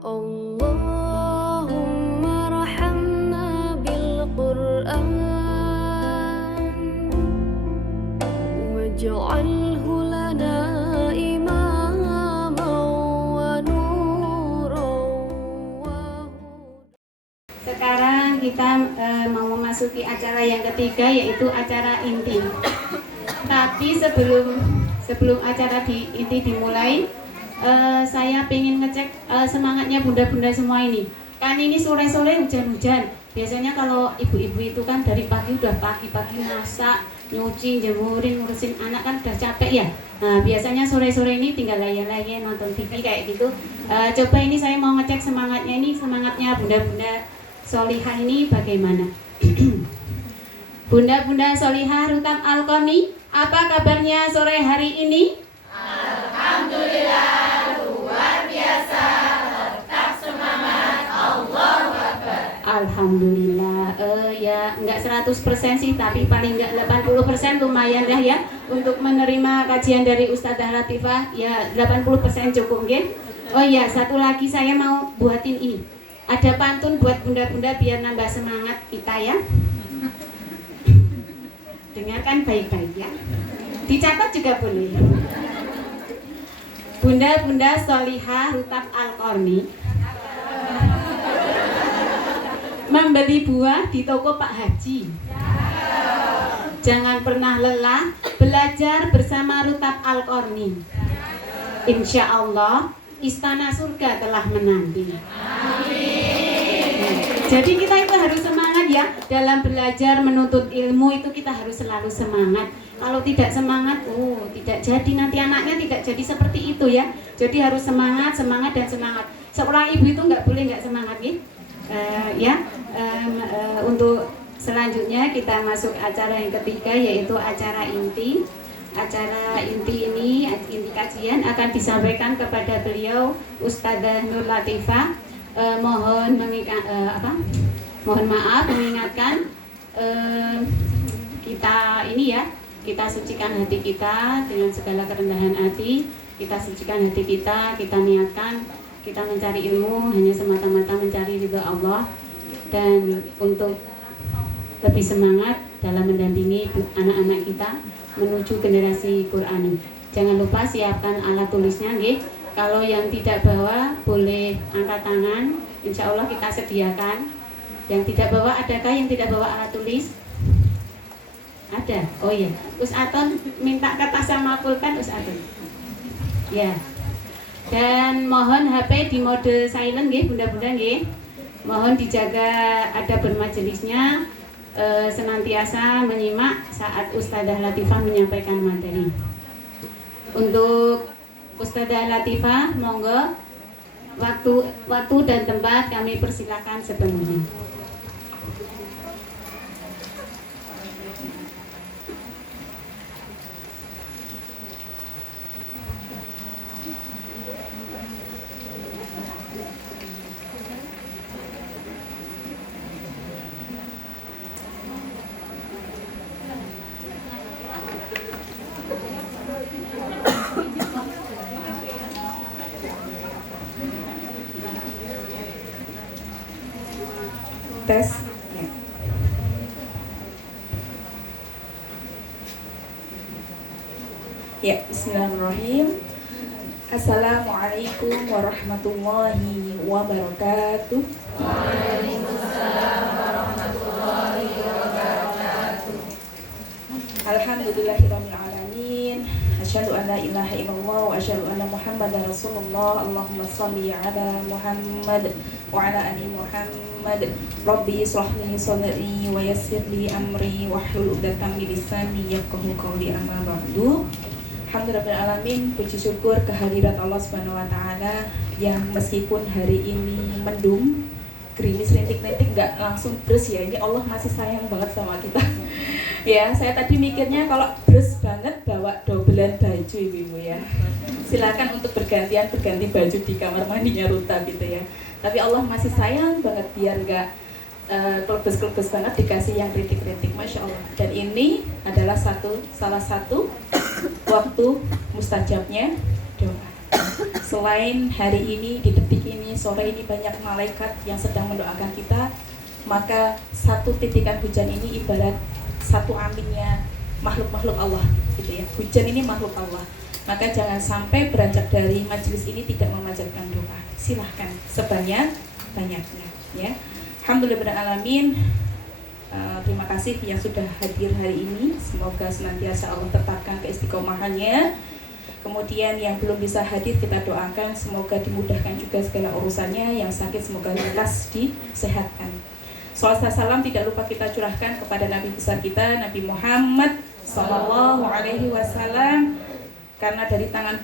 اللهم ارحمنا بالقرآن واجعله لنا إماما ونورا وهدى. Sekarang kita mau memasuki acara yang ketiga, yaitu acara inti. Tapi sebelum acara inti dimulai, saya pengen ngecek semangatnya bunda-bunda semua ini. Kan ini sore-sore hujan-hujan. Biasanya kalau ibu-ibu itu kan dari pagi udah pagi-pagi masak, nyuci, jemurin, ngurusin anak kan udah capek ya. Nah, biasanya sore-sore ini tinggal layan-layan nonton TV kayak gitu. Coba ini saya mau ngecek semangatnya bunda-bunda Solihah ini bagaimana? Bunda-bunda Solihah Rutab Al-Qami, apa kabarnya sore hari ini? Alhamdulillah, luar biasa, tetap semangat, Allahu Akbar. Alhamdulillah, ya enggak 100% sih, tapi paling enggak 80% lumayan dah ya untuk menerima kajian dari Ustadzah Latifah, ya 80% cukup, nggih. Oh iya, satu lagi saya mau buatin ini. Ada pantun buat bunda-bunda biar nambah semangat kita ya. Dengarkan baik-baik ya. Dicatat juga boleh. Bunda-bunda Solihah Rutab Al-Qami membeli buah di toko Pak Haji. Jangan pernah lelah belajar bersama Rutab Al-Qami. Insya Allah istana surga telah menanti. Jadi kita itu harus semangat ya dalam belajar menuntut ilmu, itu kita harus selalu semangat. Kalau tidak semangat, tidak jadi, nanti anaknya tidak jadi seperti itu ya. Jadi harus semangat dan semangat. Seorang ibu itu nggak boleh nggak semangat ya. Untuk selanjutnya kita masuk acara yang ketiga, yaitu acara inti. Acara inti ini, inti kajian akan disampaikan kepada beliau Ustadzah Nur Latifah. Mohon maaf mengingatkan kita ini ya, kita sucikan hati kita dengan segala kerendahan hati, kita sucikan hati kita niatkan kita mencari ilmu hanya semata-mata mencari ridha Allah, dan untuk lebih semangat dalam mendampingi anak-anak kita menuju generasi Qurani. Jangan lupa siapkan alat tulisnya, nggih. Kalau yang tidak bawa boleh angkat tangan, insya Allah kita sediakan. Yang tidak bawa, adakah yang tidak bawa alat tulis? Ada? Oh iya, Us Aton minta kertas sama pulpen, Us Aton. Ya. Dan mohon HP di mode silent nggih, bunda-bunda nggih. Mohon dijaga adab bermajelisnya, senantiasa menyimak saat Ustadzah Latifah menyampaikan materi. Untuk Ustadzah Latifah, monggo waktu dan tempat kami persilakan sepenuhnya. Tes. Ya, bismillahirrahmanirrahim. Assalamualaikum warahmatullahi wabarakatuh. Waalaikumsalam warahmatullahi wabarakatuh. Alhamdulillahirabbil alamin. Asyhadu an la ilaha illallah wa asyhadu anna Muhammadar Rasulullah. Allahumma shalli ala Muhammad wa ala ali Muhammad. Rabbi shrah li sadri wa yassir li amri wahlul 'uqdatam min lisani yafqahu qawli, amma ba'du. Alhamdulillah alamin, puji syukur kehadirat Allah Subhanahu wa taala yang meskipun hari ini mendung, gerimis rintik-rintik, nggak langsung bres ya. Ini Allah masih sayang banget sama kita. Ya, saya tadi mikirnya kalau bres banget bawa dobelan baju ibu ya. Silakan untuk berganti baju di kamar mandinya Ruta gitu ya. Tapi Allah masih sayang banget biar nggak klebes-klebes banget, dikasih yang rintik-rintik, Masya Allah. Dan ini adalah salah satu waktu mustajabnya doa. Selain hari ini, di detik ini ini, sore ini banyak malaikat yang sedang mendoakan kita, maka satu titikan hujan ini ibarat satu aminnya makhluk-makhluk Allah gitu ya. Hujan ini makhluk Allah. Maka jangan sampai beranjak dari majelis ini tidak memanjatkan doa. Silahkan sebanyak-banyaknya ya. Alhamdulillahirrahmanirrahim. Terima kasih yang sudah hadir hari ini. Semoga senantiasa Allah tetapkan keistiqomahannya. Kemudian yang belum bisa hadir kita doakan semoga dimudahkan juga segala urusannya. Yang sakit semoga lekas disehatkan. Salawat salam tidak lupa kita curahkan kepada Nabi besar kita, Nabi Muhammad Sallallahu Alaihi Wasallam. Karena dari tangan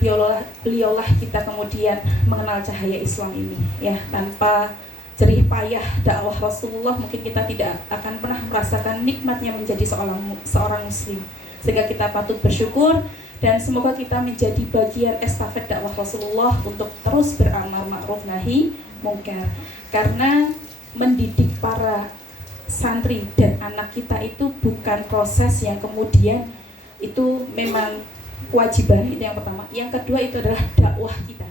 beliaulah kita kemudian mengenal cahaya Islam ini ya. Tanpa jerih payah dakwah Rasulullah mungkin kita tidak akan pernah merasakan nikmatnya menjadi seorang muslim. Sehingga kita patut bersyukur dan semoga kita menjadi bagian estafet dakwah Rasulullah untuk terus beramal ma'ruf nahi mungkar. Karena mendidik para santri dan anak kita itu bukan proses yang kemudian itu memang kewajiban, itu yang pertama. Yang kedua itu adalah dakwah kita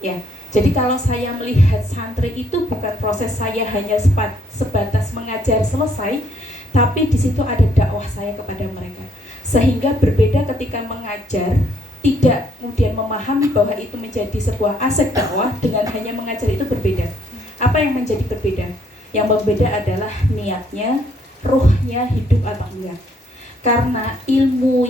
ya. Jadi kalau saya melihat santri itu bukan proses saya hanya sebatas mengajar selesai, tapi di situ ada dakwah saya kepada mereka. Sehingga berbeda ketika mengajar, tidak kemudian memahami bahwa itu menjadi sebuah aset dakwah dengan hanya mengajar itu berbeda. Apa yang menjadi berbeda? Yang berbeda adalah niatnya, ruhnya hidup atau enggak. Karena ilmu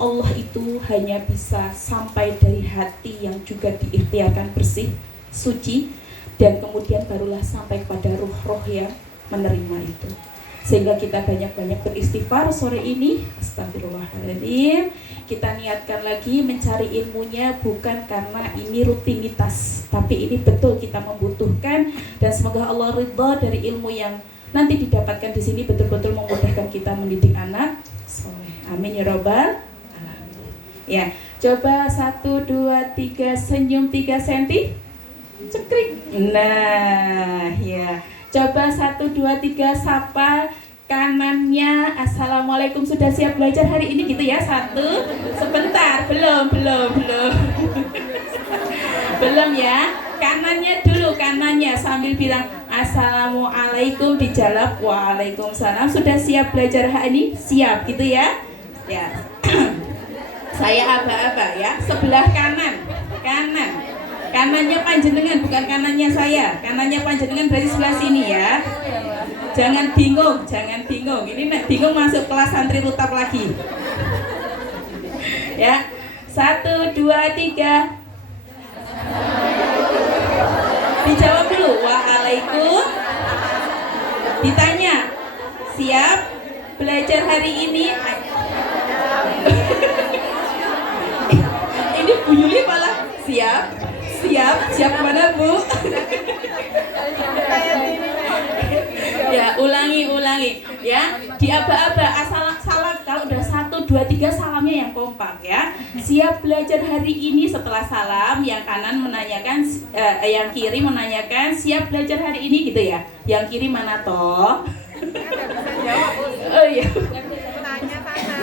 Allah itu hanya bisa sampai dari hati yang juga diikhtiarkan bersih, suci, dan kemudian barulah sampai kepada ruh-ruh yang menerima itu. Sehingga kita banyak-banyak beristighfar sore ini. Astagfirullahaladzim. Kita niatkan lagi mencari ilmunya bukan karena ini rutinitas, tapi ini betul kita membutuhkan, dan semoga Allah ridha dari ilmu yang nanti didapatkan di sini betul-betul memudahkan kita mendidik anak soleh. Amin ya robbal alamin. Ya, coba 1, 2, 3 senyum 3 cm. Cekrik. Nah, ya. Coba 1, 2, 3 sapa kanannya. Assalamualaikum, sudah siap belajar hari ini gitu ya. 1. Sebentar, belum. Belum ya. Kanannya dulu, kanannya sambil bilang Assalamualaikum, dijawab Waalaikumsalam. Sudah siap belajar hari ini? Siap gitu ya. Ya. Saya aba-aba ya. Sebelah kanan. Kanannya panjenengan, bukan kanannya saya. Kanannya panjenengan dari sebelah sini ya. Jangan bingung. Ini nek bingung masuk kelas santri rutap lagi. Ya. 1, 2, 3. Dijawab dulu. Waalaikum. Ditanya, siap belajar hari ini? Ini Bu Yuli malah siap mana Bu? Ya, ulangi ya. Diaba-aba asal salam. Kalau udah 1, 2, 3 salamnya yang kompak ya. Siap belajar hari ini. Setelah salam yang kanan menanyakan, yang kiri menanyakan siap belajar hari ini gitu ya. Yang kiri mana toh?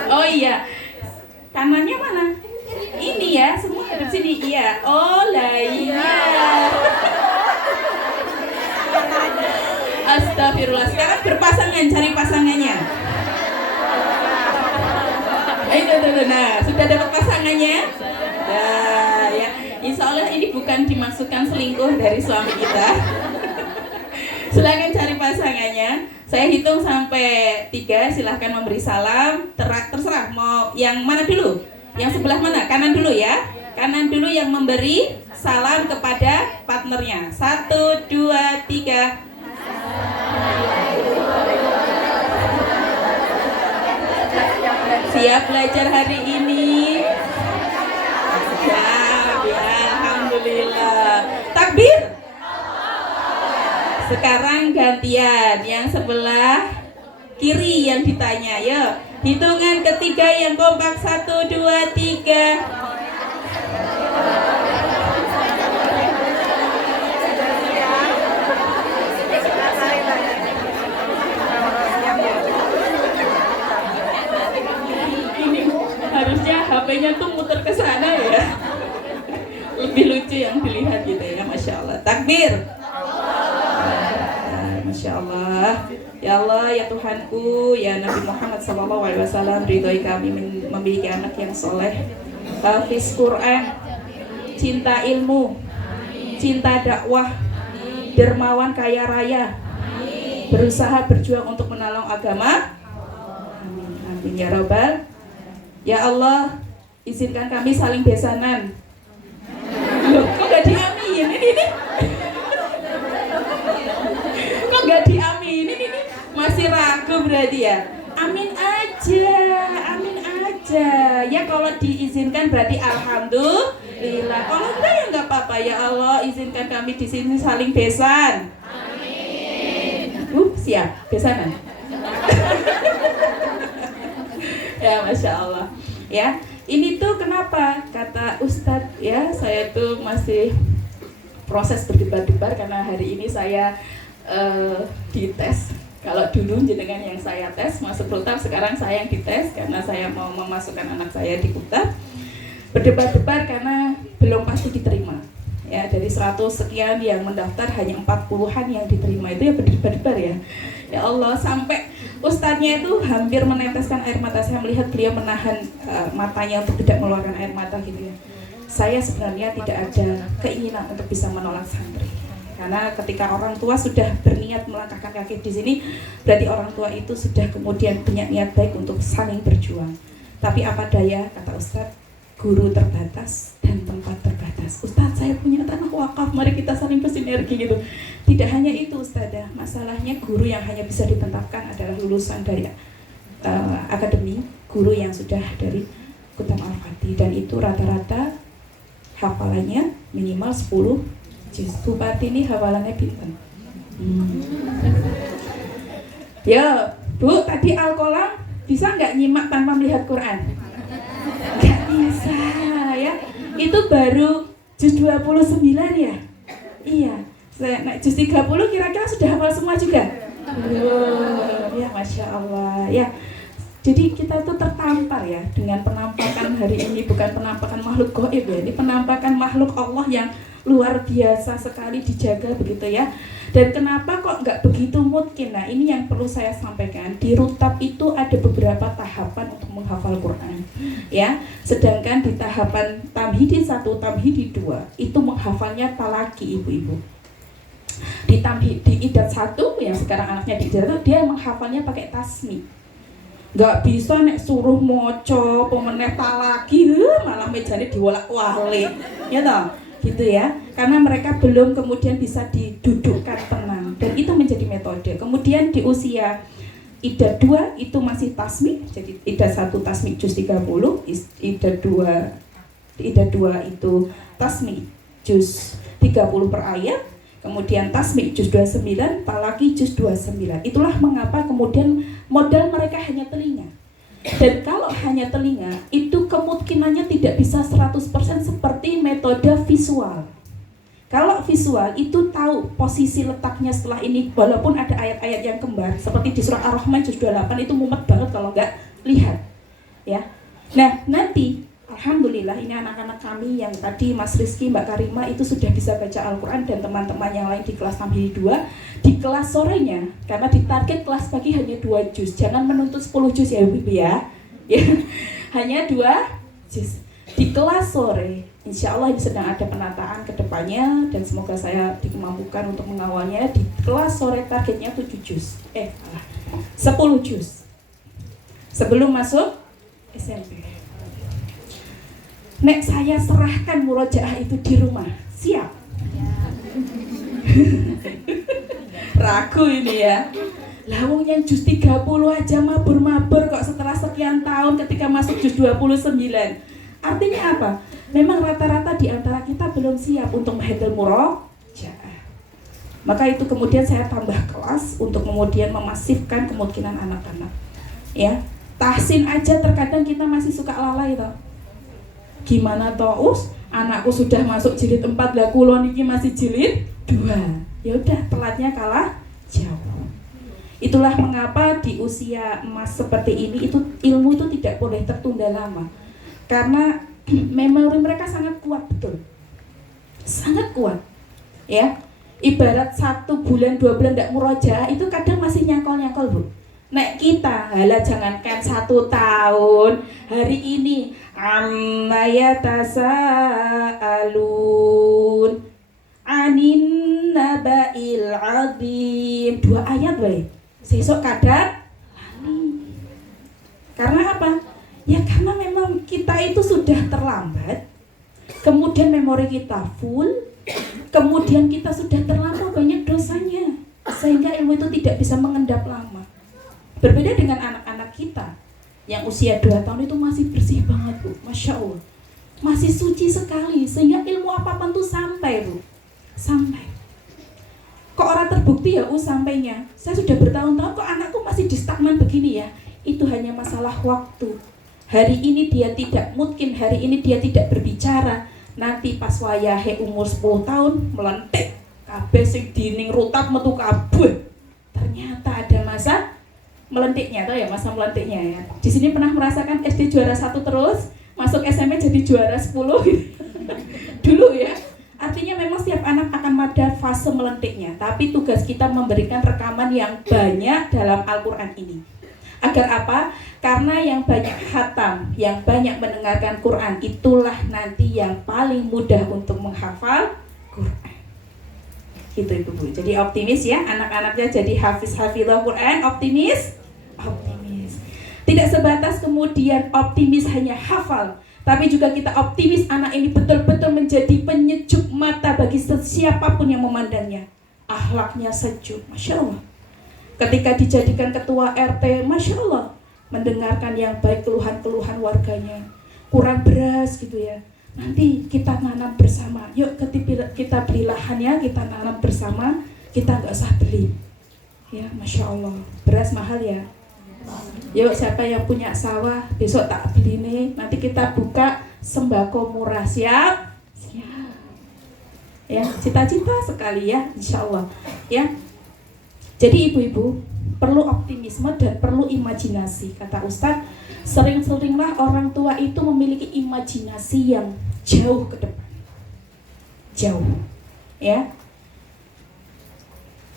Oh iya. Kanannya mana? Ini ya, semua ada di sini. Iya. Oh lah iya. Astagfirullah. Sekarang berpasangan, cari pasangannya. Nah, sudah dapat pasangannya? Nah, ya. Insya Allah ini bukan dimaksudkan selingkuh dari suami kita. Silakan cari pasangannya. Saya hitung sampai 3, silahkan memberi salam. Terserah mau yang mana dulu? Yang sebelah mana? Kanan dulu ya. Kanan dulu yang memberi salam kepada partnernya. 1, 2, 3. Siap belajar hari ini? Ya, alhamdulillah. Takbir. Sekarang gantian yang sebelah kiri yang ditanya. Yo, hitungan ketiga yang kompak. 1, 2, 3. Harusnya HP-nya tuh muter ke sana ya. Lebih lucu yang dilihat gitu ya, Masya Allah. Takbir. Masya Allah. Ya Allah, ya Tuhanku, ya Nabi Muhammad SAW, ridhoi kami memiliki anak yang soleh, hafiz Quran, cinta ilmu, cinta dakwah, dermawan kaya raya, berusaha berjuang untuk menolong agama. Amin, amin ya Rabbal. Ya Allah, izinkan kami saling besanan. Loh, kok gak diamin? Ini kok gak diamin? Ini masih ragu berarti ya. Amin aja, amin aja. Ya kalau diizinkan berarti alhamdulillah. Kalau enggak ya enggak apa-apa. Ya Allah, izinkan kami di sini saling besan. Amin. Siap, besanan. Ya, Masya Allah. Ya, ini tuh kenapa kata Ustadz ya, saya tuh masih proses berdebar-debar karena hari ini saya dites. Kalau dulu jenengan yang saya tes masuk Prutap, sekarang saya yang dites karena saya mau memasukkan anak saya di Prutap. Berdebar-debar karena belum pasti diterima. Ya, dari 100 sekian yang mendaftar hanya 40-an yang diterima, itu ya berdebar-debar ya. Ya Allah, sampai ustadznya itu hampir meneteskan air mata. Saya melihat beliau menahan matanya untuk tidak mengeluarkan air mata gitu ya. Saya sebenarnya tidak ada keinginan untuk bisa menolak santri. Karena ketika orang tua sudah berniat melangkahkan kaki di sini, berarti orang tua itu sudah kemudian punya niat baik untuk saling berjuang. Tapi apa daya, kata Ustadz, guru terbatas dan tempat terbatas. Ustadz, saya punya tanah wakaf, mari kita saling bersinergi gitu. Tidak hanya itu Ustadzah, masalahnya guru yang hanya bisa ditentapkan adalah lulusan dari akademi, guru yang sudah dari Kutam Al-Fatih, dan itu rata-rata hafalannya minimal 10 juz. Bupati ini hafalannya pinten? Ya, Bu, tadi Al-Qalam bisa nggak nyimak tanpa melihat Quran? Nggak bisa ya. Itu baru juz 29 ya? Iya. Nah, juz 30 kira-kira sudah hafal semua juga? Ya, Masya Allah ya. Jadi kita tuh tertampar ya dengan penampakan hari ini, bukan penampakan makhluk gaib ya. Ini penampakan makhluk Allah yang luar biasa sekali dijaga begitu ya. Dan kenapa kok nggak begitu mungkin? Nah, ini yang perlu saya sampaikan. Di Rutab itu ada beberapa tahapan untuk menghafal Quran ya. Sedangkan di tahapan Tamhidi 1, Tamhidi 2 itu menghafalnya talaki ibu-ibu. Di Idat 1 yang sekarang anaknya di Idat, dia menghafalnya pakai tasmi. Nggak bisa nek suruh moco pemeneh talaki malah mejane diwolak-walik ya toh, gitu ya, karena mereka belum kemudian bisa didudukkan tenang, dan itu menjadi metode. Kemudian di usia Idat 2 itu masih tasmi, jadi Idat 1 tasmi juz 30, Idat 2 itu tasmi juz 30 per ayat, kemudian tasmi juz 29, talaki juz 29. Itulah mengapa kemudian modal mereka hanya telinga. Dan kalau hanya telinga, itu kemungkinannya tidak bisa 100% seperti metode visual. Kalau visual itu tahu posisi letaknya setelah ini, walaupun ada ayat-ayat yang kembar, seperti di surah Ar-Rahman juz 28 itu mumet banget kalau nggak lihat. Ya. Nah, nanti alhamdulillah ini anak-anak kami yang tadi Mas Rizky, Mbak Karima itu sudah bisa baca Al-Quran, dan teman-teman yang lain di kelas Tamhidi 2 di kelas sorenya, karena ditarget kelas pagi hanya 2 juz, jangan menuntut 10 juz ya Ibu ya, hanya 2 juz. Di kelas sore insya Allah ini sedang ada penataan ke depannya, dan semoga saya dimampukan untuk mengawalnya. Di kelas sore targetnya 7 juz 10 juz sebelum masuk SMP. Nek saya serahkan murojaah itu di rumah, siap? Ragu ini ya. Lawung yang juz 30 aja mabur-mabur kok setelah sekian tahun ketika masuk juz 29. Artinya apa? Memang rata-rata di antara kita belum siap untuk menghandle murojaah. Maka itu kemudian saya tambah kelas untuk kemudian memasifkan kemungkinan anak-anak. Ya, tahsin aja terkadang kita masih suka lalai toh. Gimana toh anakku sudah masuk jilid 4, lah kula niki masih jilid 2. Ya udah, telatnya kalah jauh. Itulah mengapa di usia emas seperti ini itu ilmu itu tidak boleh tertunda lama. Karena memori mereka sangat kuat, betul. Sangat kuat. Ya, ibarat 1 bulan 2 bulan tidak murojaah itu kadang masih nyangkol-nyangkol Bu. Nek kita, halah jangankan 1 tahun, hari ini amma yatasaalun anin naba'il azim, 2 ayat wae. Sesuk kadang lali. Karena apa? Ya karena memang kita itu sudah terlambat. Kemudian memori kita full, kemudian kita sudah terlampau banyak dosanya, sehingga ilmu itu tidak bisa mengendap lama. Berbeda dengan anak-anak kita yang usia 2 tahun itu masih bersih banget Bu, Masya Allah, masih suci sekali, sehingga ilmu apapun tuh sampai Bu, sampai. Kok orang terbukti ya sampainya? Saya sudah bertahun-tahun kok anakku masih di stagnan begini ya. Itu hanya masalah waktu. Hari ini dia tidak mungkin, hari ini dia tidak berbicara, nanti pas wayahe umur 10 tahun melentik kabeh sing dining rutab metu kabeh. Ternyata ada masa melentiknya, tahu ya masa melentiknya ya. Di sini pernah merasakan SD juara 1 terus, masuk SMP jadi juara 10 gitu. Dulu ya. Artinya memang setiap anak akan ada fase melentiknya, tapi tugas kita memberikan rekaman yang banyak dalam Al-Qur'an ini. Agar apa? Karena yang banyak khatam, yang banyak mendengarkan Quran, itulah nanti yang paling mudah untuk menghafal Quran. Gitu Ibu. Jadi optimis ya, anak-anaknya jadi hafiz-hafizah Quran, optimis? Optimis. Tidak sebatas kemudian optimis hanya hafal, tapi juga kita optimis anak ini betul-betul menjadi penyejuk mata bagi siapapun yang memandangnya. Akhlaknya sejuk, Masya Allah. Ketika dijadikan ketua RT, Masya Allah, mendengarkan yang baik keluhan-keluhan warganya. Kurang beras gitu ya, nanti kita nanam bersama. Yuk kita beli lahannya, kita nanam bersama, kita nggak usah beli. Ya, Masya Allah, beras mahal ya. Yuk siapa yang punya sawah, besok tak beli nih, nanti kita buka sembako murah. Siap? Siap. Ya, cita-cita sekali ya, insya Allah. Ya. Jadi ibu-ibu perlu optimisme dan perlu imajinasi. Kata Ustadz, sering-seringlah orang tua itu memiliki imajinasi yang jauh ke depan. Jauh. Ya.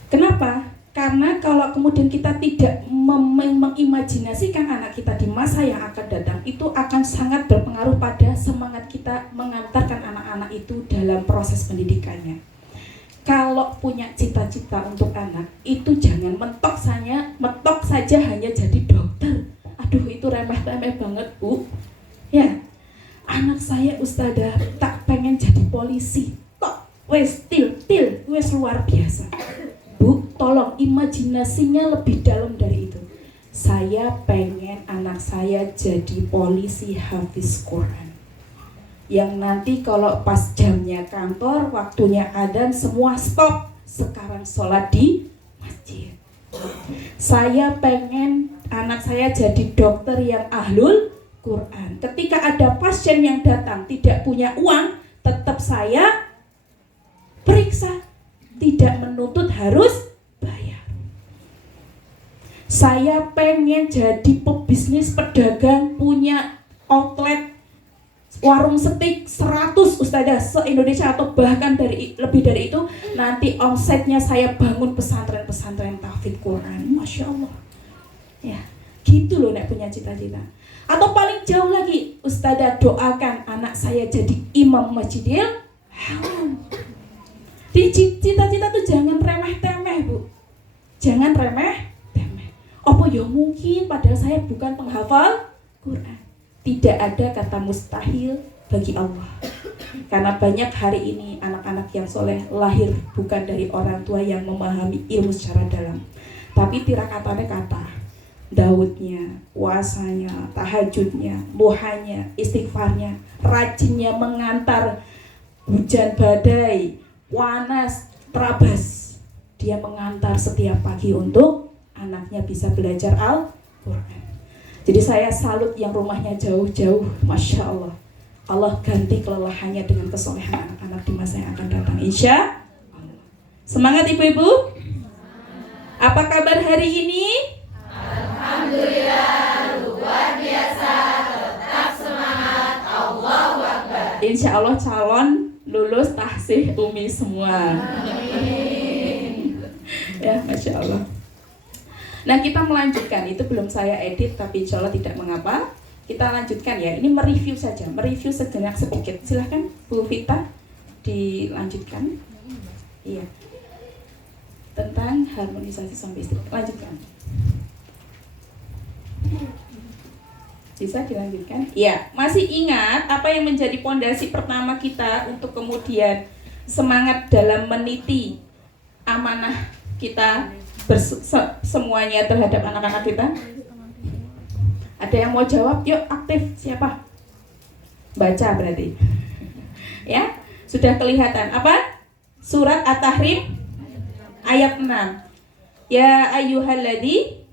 Kenapa? Karena kalau kemudian kita tidak mengimajinasikan anak kita di masa yang akan datang, itu akan sangat berpengaruh pada semangat kita mengantarkan anak-anak itu dalam proses pendidikannya. Kalau punya cita-cita untuk anak, itu jangan mentok saja hanya jadi dokter. Aduh, itu remeh-remeh banget Bu. Ya, anak saya Ustazah tak pengen jadi polisi. Tok, wes wes luar biasa. Bu, tolong imajinasinya lebih dalam dari itu. Saya pengen anak saya jadi polisi hafiz Quran, yang nanti kalau pas jamnya kantor, waktunya adzan, semua stop. Sekarang sholat di masjid. Saya pengen anak saya jadi dokter yang ahlul Quran. Ketika ada pasien yang datang tidak punya uang, tetap saya periksa. Tidak menuntut harus bayar. Saya pengen jadi pebisnis pedagang, punya outlet warung steak 100 Ustazah se-Indonesia atau bahkan lebih dari itu. Nanti omsetnya saya bangun pesantren-pesantren tahfidz Quran. Masya Allah. Ya, gitu loh nek punya cita-cita. Atau paling jauh lagi, Ustazah doakan anak saya jadi imam Masjidil Haram. Di cita-cita tuh jangan remeh-temeh Bu. Jangan remeh-temeh. Apa ya mungkin padahal saya bukan penghafal Quran. Tidak ada kata mustahil bagi Allah. Karena banyak hari ini anak-anak yang soleh lahir bukan dari orang tua yang memahami ilmu secara dalam, tapi tirakatanya kata Daudnya, puasanya, tahajudnya, duhanya, istighfarnya, rajinnya mengantar hujan badai, panas, terabas. Dia mengantar setiap pagi untuk anaknya bisa belajar Al-Quran. Jadi saya salut yang rumahnya jauh-jauh, Masya Allah. Allah ganti kelelahannya dengan kesolehan anak-anak di masa yang akan datang, insya Allah. Semangat ibu-ibu. Apa kabar hari ini? Alhamdulillah, luar biasa, tetap semangat, Allahu Akbar. Insya Allah calon lulus tahsil kekasih Umi semua. Ya, Masya Allah. Nah, kita melanjutkan. Itu belum saya edit, tapi insya Allah tidak mengapa. Kita lanjutkan ya. Ini mereview saja, mereview sejenak sedikit. Silahkan Bu Vita dilanjutkan. Iya. Tentang harmonisasi suami istri. Lanjutkan. Bisa dilanjutkan? Iya. Masih ingat apa yang menjadi pondasi pertama kita untuk kemudian semangat dalam meniti amanah kita semuanya terhadap anak-anak kita? Ada yang mau jawab? Yuk, aktif. Siapa? Baca berarti. Ya, sudah kelihatan. Apa? Surat At-Tahrim ayat 6. Ya ayyuhalladi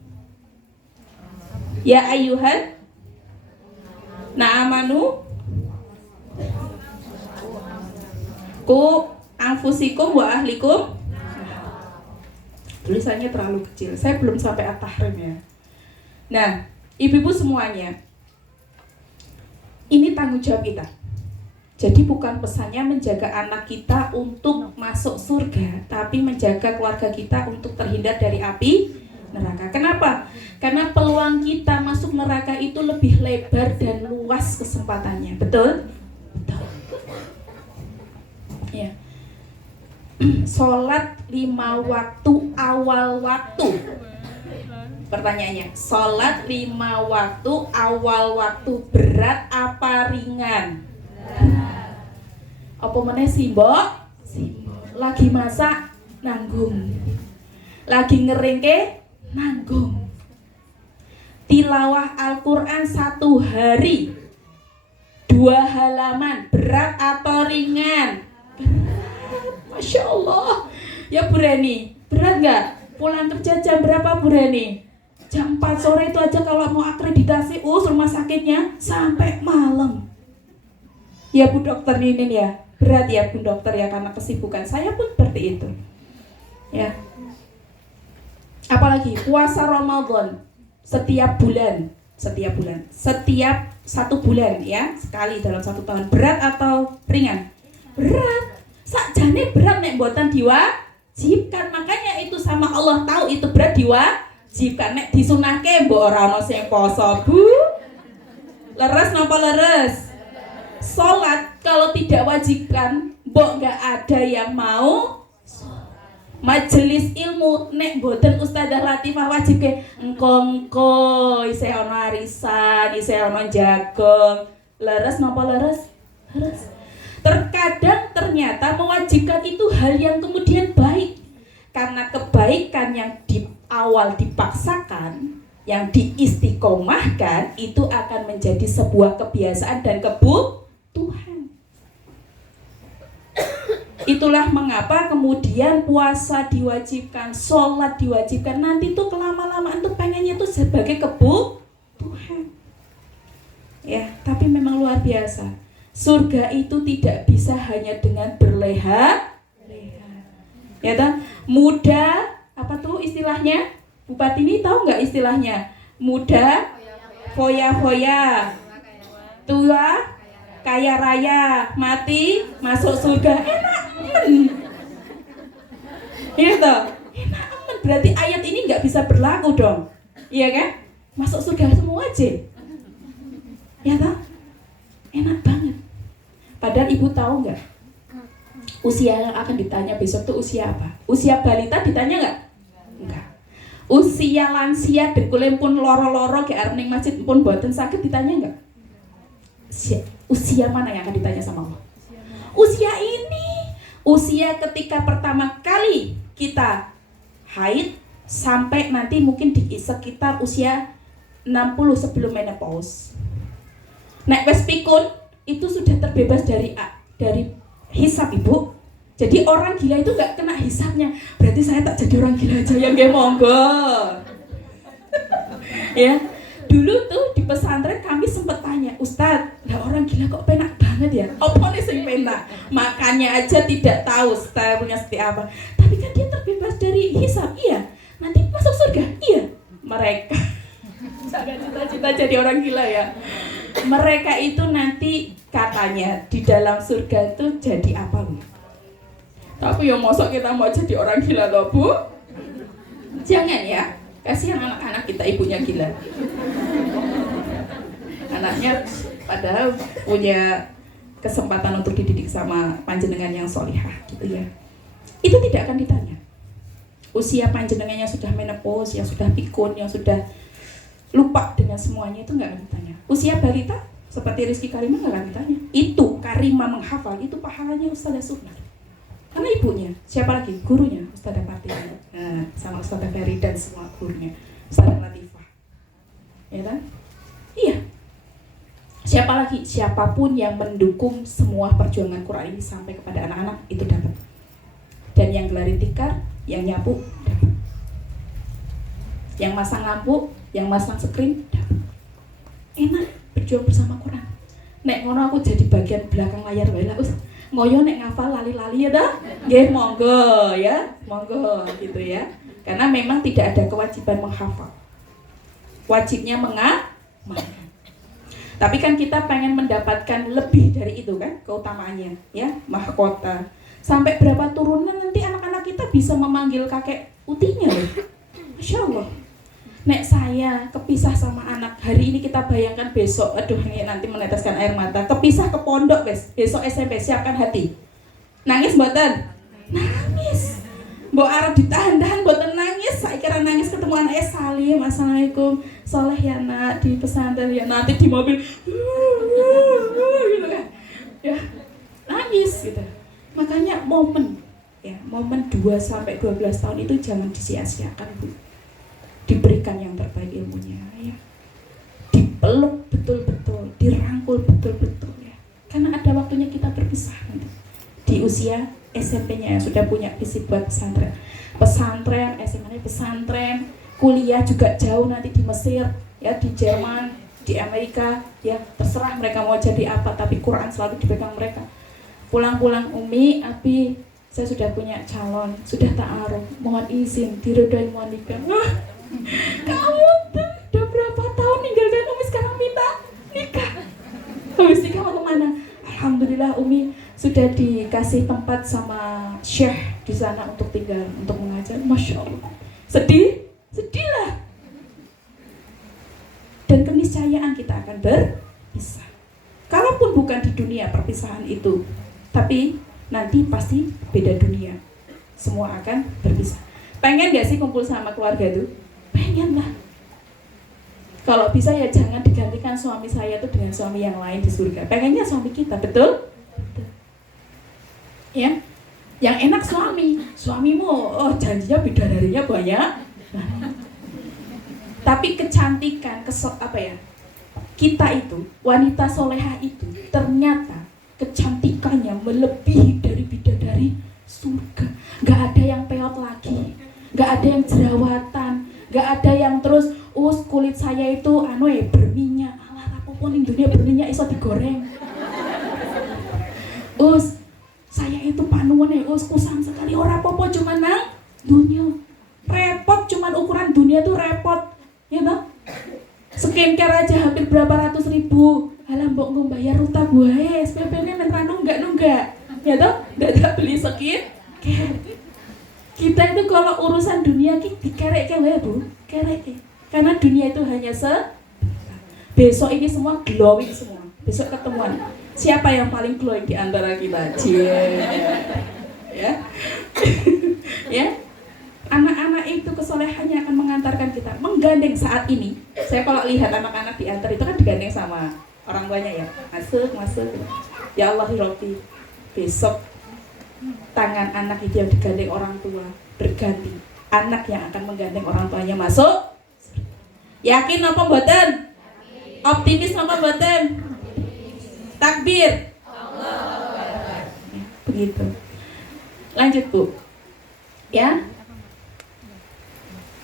ya ayyuhal na'amanu ku anfusikum wa ahlikum. Tulisannya terlalu kecil, saya belum sampai At-Tahrim ya. Nah, ibu-ibu semuanya, ini tanggung jawab kita. Jadi bukan pesannya menjaga anak kita untuk masuk surga, tapi menjaga keluarga kita untuk terhindar dari api neraka. Kenapa? Karena peluang kita masuk neraka itu lebih lebar dan luas kesempatannya. Betul? Betul. Ya. Sholat 5 waktu awal waktu. Pertanyaannya, sholat 5 waktu awal waktu berat apa ringan? Apa meneh simbok? Lagi masak nanggung, lagi ngeringke nanggung. Tilawah Al-Quran 1 hari 2 halaman berat atau ringan? Masya Allah. Ya Bu Reni, berat nggak? Pulang kerja jam berapa Bu Reni? Jam 4 sore itu aja kalau mau akreditasi rumah sakitnya sampai malam. Ya Bu Dokter Ninin ya, berat ya Bu Dokter ya karena kesibukan. Saya pun seperti itu. Ya. Apalagi puasa Ramadan setiap bulan, setiap 1 bulan ya, sekali dalam 1 tahun. Berat atau ringan? Berat. Sakjane berat nek mboten diwajibkan. Makanya itu sama Allah tahu itu berat diwajibkan. Nek disunahke mbok ora ana sing poso, Bu. Leres napa leres? Salat kalau tidak wajibkan, mbok enggak ada yang mau. Majelis ilmu nek mboten Ustazah Latifah wajibke engko isih ana arisan, isih ana jagong. Leres napa leres? Leres. Terkadang ternyata mewajibkan itu hal yang kemudian baik. Karena kebaikan yang di awal dipaksakan, yang diistiqomahkan, itu akan menjadi sebuah kebiasaan dan kebutuhan. Itulah mengapa kemudian puasa diwajibkan, sholat diwajibkan. Nanti tuh kelama-lamaan tuh pengennya tuh sebagai kebutuhan. Ya, tapi memang luar biasa. Surga itu tidak bisa hanya dengan berleha. Ya toh? Muda, apa tuh istilahnya? Bupati ini tahu nggak istilahnya? Muda, foya-foya. Tua, kaya raya. Mati, masuk surga. Enak amen. Ya toh? Enak amen. Berarti ayat ini nggak bisa berlaku dong. Iya kan? Masuk surga semua aja. Ya toh? Enak banget. Padahal ibu tahu nggak? Usia yang akan ditanya besok tuh usia apa? Usia balita ditanya nggak? Enggak. Usia lansia dekule pun loro-loro ke arep ning masjid pun boten sakit ditanya nggak? Usia mana yang akan ditanya sama Allah? Usia ini. Usia ketika pertama kali kita haid sampai nanti mungkin di sekitar usia 60 sebelum menopause. Nek wis pikun itu sudah terbebas dari hisab ibu. Jadi orang gila itu nggak kena hisabnya. Berarti saya tak jadi orang gila aja yang gak monggo. Ya, dulu tuh di pesantren kami sempat tanya, Ustadz, lah orang gila kok penak banget ya? Apa nih sing penak? Makannya aja tidak tahu stylenya seperti apa. Tapi kan dia terbebas dari hisab, iya. Nanti masuk surga, iya. Mereka sangat cita-cita jadi orang gila ya. Mereka itu nanti katanya di dalam surga itu jadi apa loh? Tapi ya mosok kita mau jadi orang gila loh Bu? Jangan ya, kasihan anak-anak kita ibunya gila. Anaknya padahal punya kesempatan untuk dididik sama panjenengan yang solihah gitu ya. Itu tidak akan ditanya. Usia panjenengan yang sudah menopause, yang sudah pikun, yang sudah lupa dengan semuanya itu nggak akan ditanya. Usia balita seperti Rizky Karimah nggak akan ditanya. Itu Karimah menghafal, itu pahalanya Ustazah Sunnah. Karena ibunya, siapa lagi? Gurunya, Ustazah Fatimah. Nah, sama Ustazah Ferry dan semua gurunya, Ustazah Latifah. Ya kan? Iya. Siapa lagi? Siapapun yang mendukung semua perjuangan Quran ini sampai kepada anak-anak itu dapat. Dan yang gelari tikar, yang nyapu dapat. Yang masang lampu, yang masang screen dapat. Enak berjuang bersama Quran. Nek ngono aku jadi bagian belakang layar wae lah, ngoyo nek ngafal lali-lali ya dah. Nggih monggo ya, monggo gitu ya. Karena memang tidak ada kewajiban menghafal. Wajibnya mengamalkan. Tapi kan kita pengen mendapatkan lebih dari itu kan keutamaannya ya, mahkota. Sampai berapa turunan nanti anak-anak kita bisa memanggil kakek utinya loh. Masya Allah. Nek saya kepisah sama anak, hari ini kita bayangkan besok, aduh ini nanti meneteskan air mata, kepisah ke pondok besok SMP, siapkan hati. Nangis mboten? Nangis. Mbok arep ditahan-tahan mboten nangis, saya kira nangis ketemu anaknya Salim, assalamualaikum, soleh ya nak, di pesantren ya, nanti di mobil, gitu kan, ya nangis gitu. Makanya momen 2-12 tahun itu jangan disia-siakan Bu. Diberikan yang terbaik ilmunya ya. Dipeluk betul-betul, dirangkul betul-betul ya. Karena ada waktunya kita berpisah nanti. Di usia SMP-nya yang sudah punya visi buat pesantren. Pesantren, SMA-nya pesantren, kuliah juga jauh nanti di Mesir, ya di Jerman, di Amerika, ya terserah mereka mau jadi apa, tapi Quran selalu dipegang mereka. Pulang-pulang Umi, Abi, saya sudah punya calon, sudah ta'aruf, mohon izin, diridhoi mohon nikah. Kamu udah berapa tahun ninggalkan Umi sekarang minta nikah? Habis nikah mau kemana? Alhamdulillah Umi sudah dikasih tempat sama Syekh di sana untuk tinggal, untuk mengajar. Masya Allah. Sedih? Sedihlah. Dan keniscayaan kita akan berpisah. Kalaupun bukan di dunia perpisahan itu, tapi nanti pasti beda dunia. Semua akan berpisah. Pengen gak sih kumpul sama keluarga itu? Pengen lah. Kalau bisa ya jangan digantikan suami saya tuh dengan suami yang lain di surga. Pengennya suami kita, betul? Betul. Ya, yang enak suamimu, oh janjinya bidadarinya banyak. Tapi kecantikan, kita itu, wanita solehah itu ternyata kecantikannya melebihi dari bidadari surga. Gak ada yang peot lagi, gak ada yang jerawatan, gak ada yang terus kulit saya itu berminyak. Alah rapopo ning dunia berminyak iso digoreng. Saya itu panuwun kusam sekali ora apa-apa cuman nang dunia. Repot cuman ukuran dunia tuh repot. Ya toh? Skincare aja hampir berapa ratus ribu. Halah mbok nggo bayar utang wae, SPP-ne men nunggak. Ya toh? Dadak beli skincare. Kita itu kalau urusan dunia ki dikerek wae Bu, kerek. Karena dunia itu hanya besok ini semua glowing semua. Besok ketemuan. Siapa yang paling glowing di antara kita? Ya. Ya. Anak-anak itu kesolehannya akan mengantarkan kita menggandeng saat ini. Saya kalau lihat anak-anak diantar itu kan digandeng sama orang tuanya ya. Masuk. Ya Allah Rabbi. Besok tangan anak itu yang digandeng orang tua berganti. Anak yang akan menggandeng orang tuanya masuk. Yakin apa mboten? Optimis apa mboten? Takbir. Allah. Begitu. Lanjut Bu. Ya.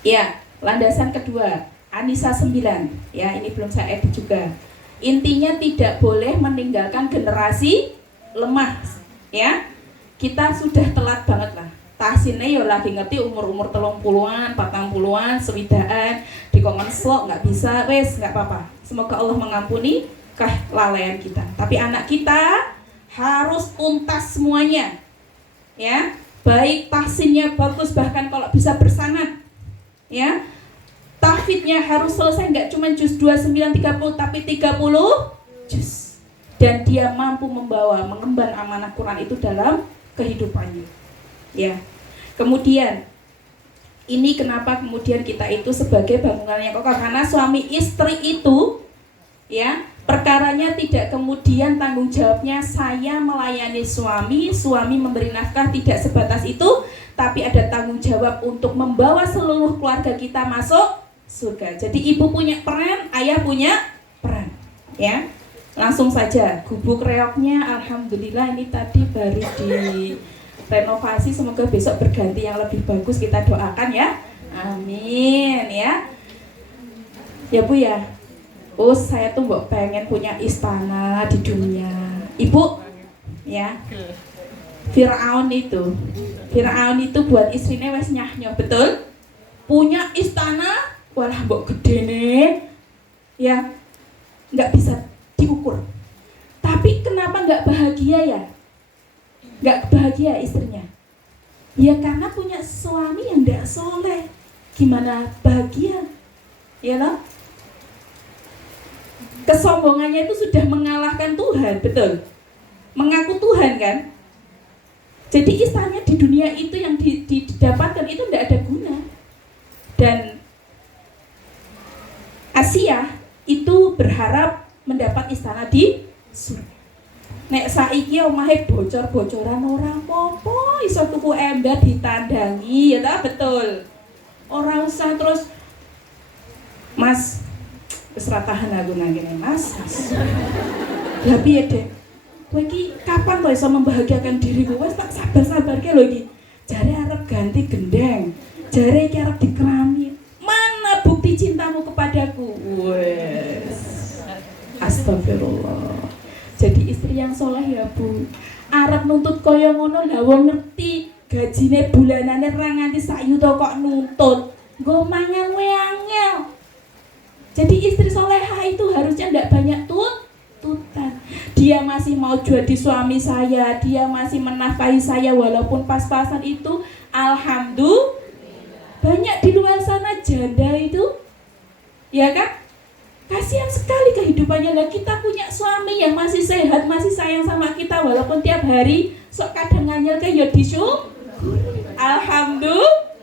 Ya, landasan kedua, An-Nisa 9. Ya, ini belum saya edit juga. Intinya tidak boleh meninggalkan generasi lemah. Ya. Kita sudah telat banget lah. Tahsinnya ya lagi ngerti umur-umur 30-an, 40-an, swidaan, dikongkon slok nggak bisa, wes nggak apa-apa. Semoga Allah mengampuni kelalaian kita. Tapi anak kita harus tuntas semuanya. ya, baik tahsinnya bagus, bahkan kalau bisa bersanad, ya, tahfidnya harus selesai, nggak cuma juz 29 30 tapi 30 juz, dan dia mampu membawa mengemban amanah Quran itu dalam kehidupannya, ya. Kemudian ini kenapa kemudian kita itu sebagai bangunan yang kokoh, karena suami istri itu, ya, perkaranya tidak kemudian tanggung jawabnya saya melayani suami, suami memberi nafkah, tidak sebatas itu, tapi ada tanggung jawab untuk membawa seluruh keluarga kita masuk surga. Jadi ibu punya peran, ayah punya peran, ya. Langsung saja gubuk reoknya, alhamdulillah ini tadi baru di renovasi, semoga besok berganti yang lebih bagus, kita doakan ya, amin ya. Ya Bu ya, oh saya tuh mbok pengen punya istana di dunia, ibu ya. Fir'aun itu buat istrinya wes nyahnyo, betul, punya istana, walah mbok gede nih ya, nggak bisa diukur. Tapi kenapa nggak bahagia ya? Nggak bahagia istrinya, ya karena punya suami yang nggak soleh. Gimana bahagia, ya loh? Kesombongannya itu sudah mengalahkan Tuhan, betul, mengaku Tuhan kan. Jadi istananya di dunia itu yang didapatkan itu nggak ada guna. Dan Asia itu berharap mendapat istana di surga. Nek saiki omahe bocor-bocoran orang popo, iso tuku ember ditandangi, ya tak, betul. Orang usah terus, Mas, wis ra tahan aku nang kene, Mas. Lah piye, Dek? Kowe iki kapan to iso membahagiakan diriku? Wis tak sabar-sabarke lho iki. Jare arep ganti gendeng, jare iki arep dikerami. Mana bukti cintamu kepadaku? Wes. Astagfirullah. Jadi istri yang soleh ya Bu, arep nuntut kaya ngono lah wong ngerti gajine bulanane ra nganti sak yuta kok nuntut. Nggo mangan we angel. Jadi istri soleha itu harusnya ndak banyak tuntutan. Dia masih mau jadi suami saya, dia masih menafkahi saya walaupun pas-pasan itu, alhamdulillah. Banyak di luar sana janda itu, ya kan? Kasihan sekali kehidupannya. Lah kita punya suami yang masih sehat, masih sayang sama kita walaupun tiap hari sok kadang nganyel ke ya disyukuri. Alhamdulillah.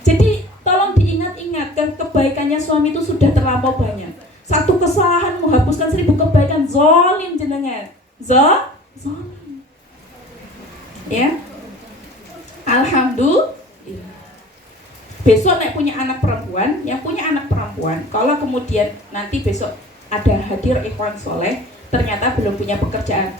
Jadi tolong diingat-ingat, kebaikannya suami itu sudah terlampau banyak. Satu kesalahan menghapuskan 1000 kebaikan, zolim jenengan. Zolim. Ya. Alhamdulillah. Besok nek punya anak perempuan, yang punya anak perempuan, kalau kemudian nanti besok ada hadir ikhwan soleh, ternyata belum punya pekerjaan,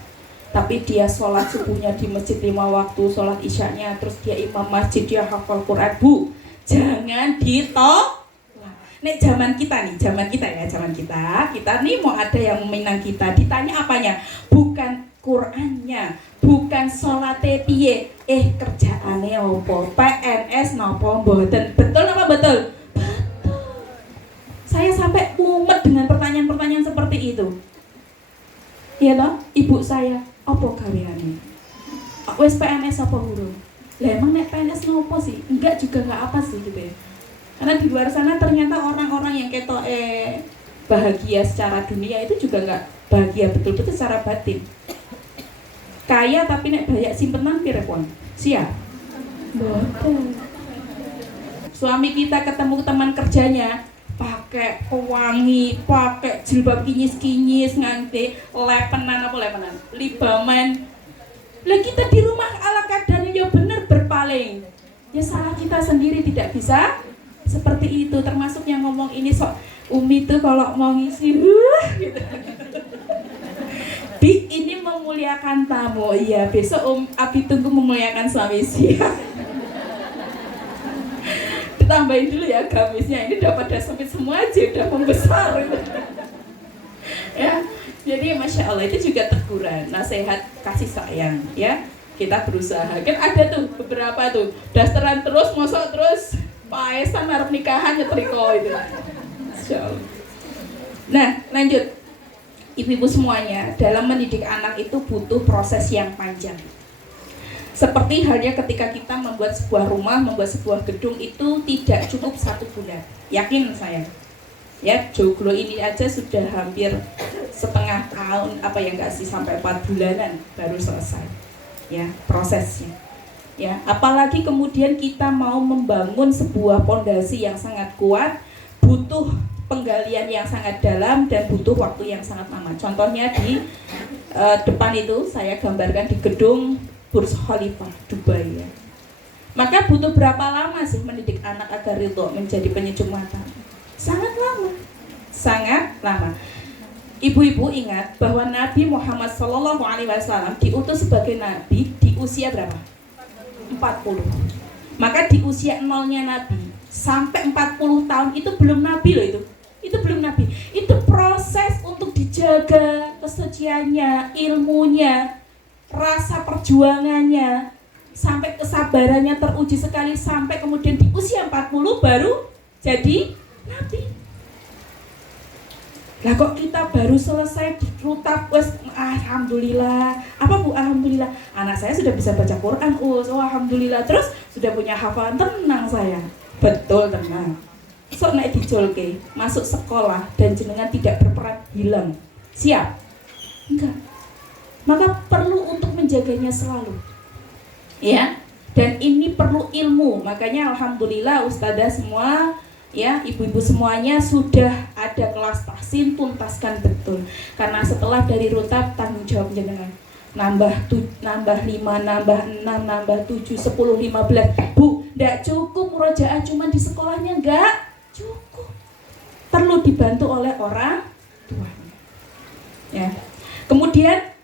tapi dia sholat subuhnya di masjid 5 waktu, sholat isyanya, terus dia imam masjid, dia hafal Quran, Bu, jangan ditolak. Nek zaman kita nih mau ada yang meminang kita, ditanya apanya? Bukan Qurannya, bukan sholate piye, kerjaane opo, PNS nopo mboten. Betul apa betul? Betul. Saya sampai mumet dengan pertanyaan-pertanyaan seperti itu. Iya toh, ibu saya, opo gaweane? Wes PNS apa hurung? Lah emang nek PNS nopo sih? Enggak juga enggak apa sih gitu ya. Karena di luar sana ternyata orang-orang yang ketok bahagia secara dunia itu juga enggak bahagia betul-betul secara batin. Kaya tapi nek banyak simpenan pirepon. Siap? Betul. Suami kita ketemu teman kerjanya pakai pewangi, pakai jilbab kinyis-kinyis, nganti lepenan. Libaman. Lah kita di rumah ala kadarnya ya bener berpaling. Ya salah kita sendiri, tidak bisa seperti itu. Termasuk yang ngomong ini sok Umi tuh kalau mau ngisi gitu. Dik, ini memuliakan tamu. Iya, besok Abi tunggu memuliakan suami siap. Ditambahin dulu ya gamisnya. Ini udah pada sempit semua aja, udah membesar. Ya, jadi Masya Allah itu juga teguran, nasihat kasih sayang. Ya, kita berusaha. Kan ada tuh beberapa tuh dasteran terus, mosok terus, paesan harap nikahan nyetriko itu. Masya Allah. Nah, lanjut. Ibu-ibu semuanya, dalam mendidik anak itu butuh proses yang panjang. Seperti halnya ketika kita membuat sebuah rumah, membuat sebuah gedung itu tidak cukup 1 bulan. Yakin saya. Ya, joglo ini aja sudah hampir setengah tahun, nggak sih, sampai 4 bulanan baru selesai. Ya, prosesnya. Ya, apalagi kemudian kita mau membangun sebuah pondasi yang sangat kuat, butuh penggalian yang sangat dalam dan butuh waktu yang sangat lama. Contohnya di depan itu saya gambarkan di gedung Burj Khalifa, Dubai ya. Maka butuh berapa lama sih mendidik anak agar ridho menjadi penyejuk mata? Sangat lama. Sangat lama. Ibu-ibu ingat bahwa Nabi Muhammad SAW diutus sebagai nabi di usia berapa? 40. Maka di usia nolnya Nabi sampai 40 tahun itu belum Nabi loh itu. Itu belum Nabi. Itu proses untuk dijaga kesuciannya, ilmunya, rasa perjuangannya, sampai kesabarannya teruji sekali, sampai kemudian di usia 40 baru jadi Nabi. Lah kok kita baru selesai dirutap, wes alhamdulillah. Apa Bu? Alhamdulillah. Anak saya sudah bisa baca Quran, oh alhamdulillah. Terus sudah punya hafalan, tenang saya. Betul, tenang. Sok naik dijolke, masuk sekolah dan jenengan tidak berperan, hilang. Siap? Enggak. Maka perlu untuk menjaganya selalu. Ya. Dan ini perlu ilmu. Makanya alhamdulillah ustazah semua, ya, ibu-ibu semuanya sudah ada kelas tahsin, tuntaskan betul. Karena setelah dari rutap tanggung jawab jenengan. Nambah 5, nambah 6, nambah 7, 10, 15. Bu, enggak cukup murojaah cuma di sekolahnya, enggak cukup. Perlu dibantu oleh orang tuanya. Ya. Kemudian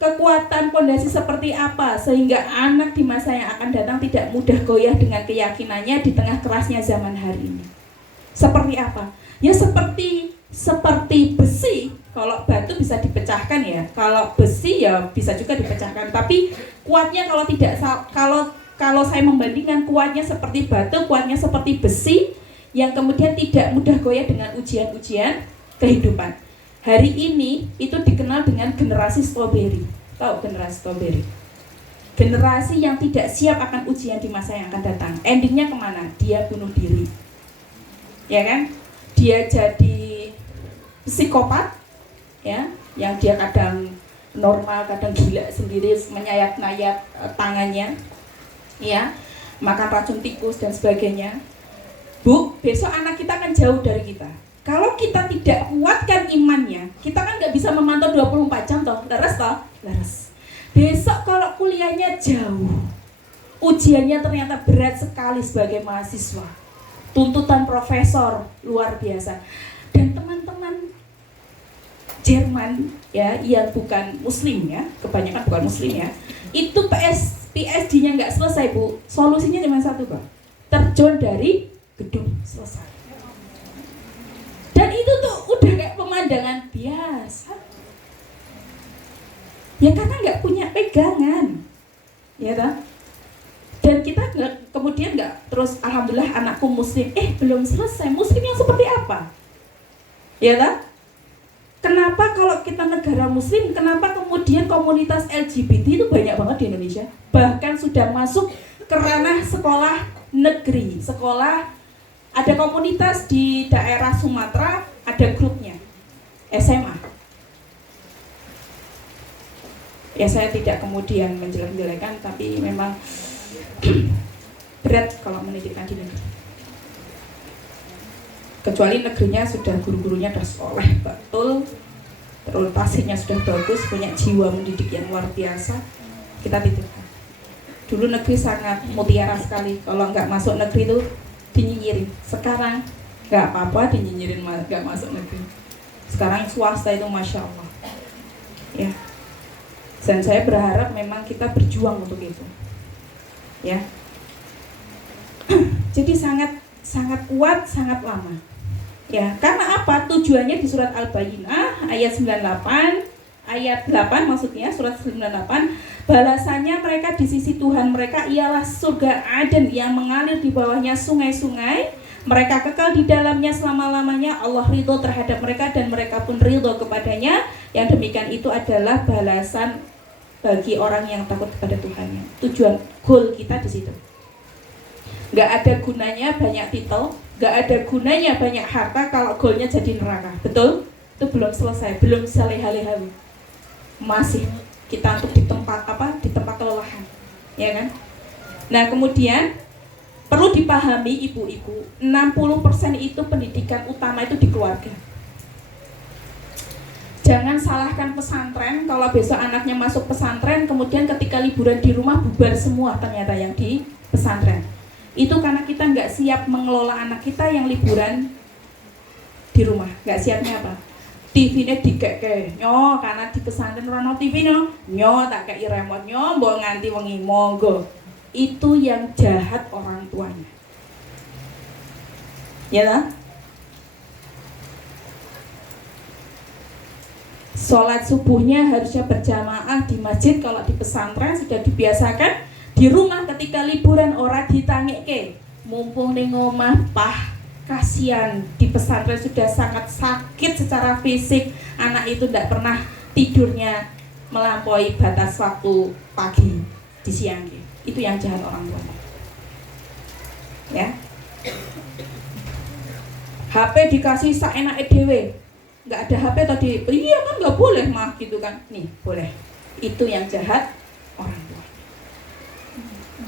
kekuatan pondasi seperti apa sehingga anak di masa yang akan datang tidak mudah goyah dengan keyakinannya di tengah kerasnya zaman hari ini. Seperti apa? Ya seperti besi. Kalau batu bisa dipecahkan ya. Kalau besi ya bisa juga dipecahkan. Tapi kuatnya kalau saya membandingkan kuatnya seperti batu, kuatnya seperti besi yang kemudian tidak mudah goyah dengan ujian-ujian kehidupan. Hari ini itu dikenal dengan generasi strawberry. Tahu generasi strawberry? Generasi yang tidak siap akan ujian di masa yang akan datang. Endingnya kemana? Dia bunuh diri. Ya kan? Dia jadi psikopat, ya, yang dia kadang normal, kadang gila sendiri, menyayat-nyayat tangannya, ya, makan racun tikus dan sebagainya. Bu, besok anak kita akan jauh dari kita. Kalau kita tidak kuatkan imannya, kita kan nggak bisa memantau 24 jam toh, leres. Besok kalau kuliahnya jauh, ujiannya ternyata berat sekali sebagai mahasiswa, tuntutan profesor luar biasa, dan teman-teman Jerman ya, yang bukan Muslim ya, kebanyakan bukan Muslim ya, itu PSD-nya nggak selesai Bu, solusinya cuma satu Pak, terjun dari gedung, selesai. Dan itu tuh udah kayak pemandangan biasa. Ya karena nggak punya pegangan, ya kan? Dan kita kemudian nggak terus, alhamdulillah anakku muslim, belum selesai. Muslim yang seperti apa? Ya kan? Kenapa kalau kita negara muslim, kenapa kemudian komunitas LGBT itu banyak banget di Indonesia? Bahkan sudah masuk ke ranah sekolah negeri, ada komunitas di daerah Sumatera, ada grupnya SMA. Ya saya tidak kemudian menjelek-jelekan, tapi memang berat kalau mendidikan di negeri. Kecuali negerinya sudah guru-gurunya sudah sekolah betul, orientasinya sudah bagus, punya jiwa mendidik yang luar biasa, kita titipkan. Dulu negeri sangat mutiara sekali, kalau nggak masuk negeri itu dinyinyirin. Sekarang nggak apa-apa dinyinyirin nggak masuk negeri. Sekarang swasta itu masya Allah, ya. Dan saya berharap memang kita berjuang untuk itu, ya. Jadi sangat kuat, sangat lama, ya. Karena apa? Tujuannya di surat Al-Bayyinah ayat 98. Ayat 8 maksudnya, surat 98, balasannya mereka di sisi Tuhan mereka ialah surga Aden yang mengalir di bawahnya sungai-sungai, mereka kekal di dalamnya selama-lamanya, Allah ridho terhadap mereka dan mereka pun ridho kepadanya. Yang demikian itu adalah balasan bagi orang yang takut kepada Tuhannya. Tujuan goal kita di situ. Nggak ada gunanya banyak titel, nggak ada gunanya banyak harta kalau goalnya jadi neraka. Betul? Itu belum selesai, belum saleh-leha. Masih kita untuk di tempat kelelahan, ya kan? Nah, kemudian perlu dipahami ibu-ibu, 60% itu pendidikan utama itu di keluarga. Jangan salahkan pesantren kalau besok anaknya masuk pesantren, kemudian ketika liburan di rumah bubar semua ternyata yang di pesantren. Itu karena kita nggak siap mengelola anak kita yang liburan di rumah. Nggak siapnya apa? TV-nya dikeke, nyo karena di pesantren rono TV nyo tak kei remote nyo, mbok nganti wengi monggo. Itu yang jahat orang tuanya. Ya lah. Sholat subuhnya harusnya berjamaah di masjid. Kalau di pesantren sudah dibiasakan. Di rumah ketika liburan ora ditangeke. Mumpung ning omah pah, kasihan. Di pesantren sudah sangat sakit secara fisik. Anak itu tidak pernah tidurnya melampaui batas waktu pagi di siang. Itu yang jahat orang tua. Ya. HP dikasih saenake dhewe. Nggak ada HP tadi, iya kan nggak boleh mah gitu kan. Nih, boleh. Itu yang jahat orang tua.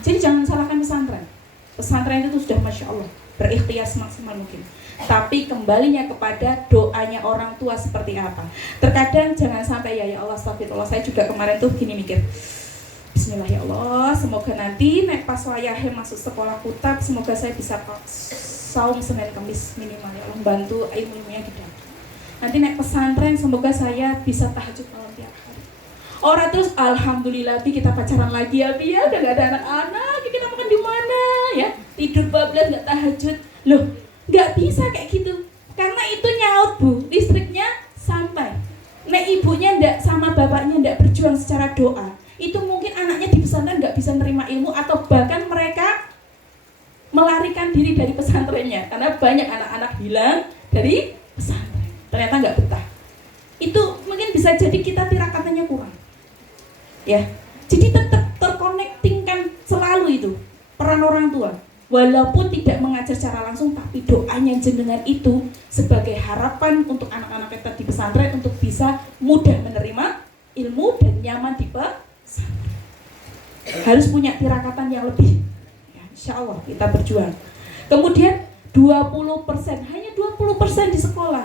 Jadi jangan salahkan pesantren. Pesantren itu sudah Masya Allah, berikhtiar semaksimal mungkin. Tapi kembalinya kepada doanya orang tua seperti apa. Terkadang jangan sampai ya Allah astagfirullah. Saya juga kemarin tuh gini mikir, Bismillah ya Allah, semoga nanti naik pas wayahe masuk sekolah kutab, semoga saya bisa saum Senin Kamis minimal ya Allah, bantu ilmunya gitu. Nanti naik pesantren, semoga saya bisa tahajud malam tiap hari. Orang terus alhamdulillah Bi kita pacaran lagi ya Bi ya, udah gak ada anak-anak, kita makan di mana ya, tidur bablas gak tahajud. Loh, gak bisa kayak gitu. Karena itu nyaut Bu, listriknya sampai. Nek ibunya ndak sama bapaknya ndak berjuang secara doa, itu mungkin anaknya di pesantren nggak bisa nerima ilmu atau bahkan mereka melarikan diri dari pesantrennya karena banyak anak-anak hilang dari pesantren. Ternyata nggak betah. Itu mungkin bisa jadi kita tirakatnya kurang. Ya, jadi tetap terkonektingkan selalu itu peran orang tua. Walaupun tidak mengajar secara langsung, tapi doanya jenengan itu sebagai harapan untuk anak-anak kita di pesantren untuk bisa mudah menerima ilmu dan nyaman di pesantren. Harus punya tirakatan yang lebih. Ya, insya Allah kita berjuang. Kemudian 20%, hanya 20% di sekolah.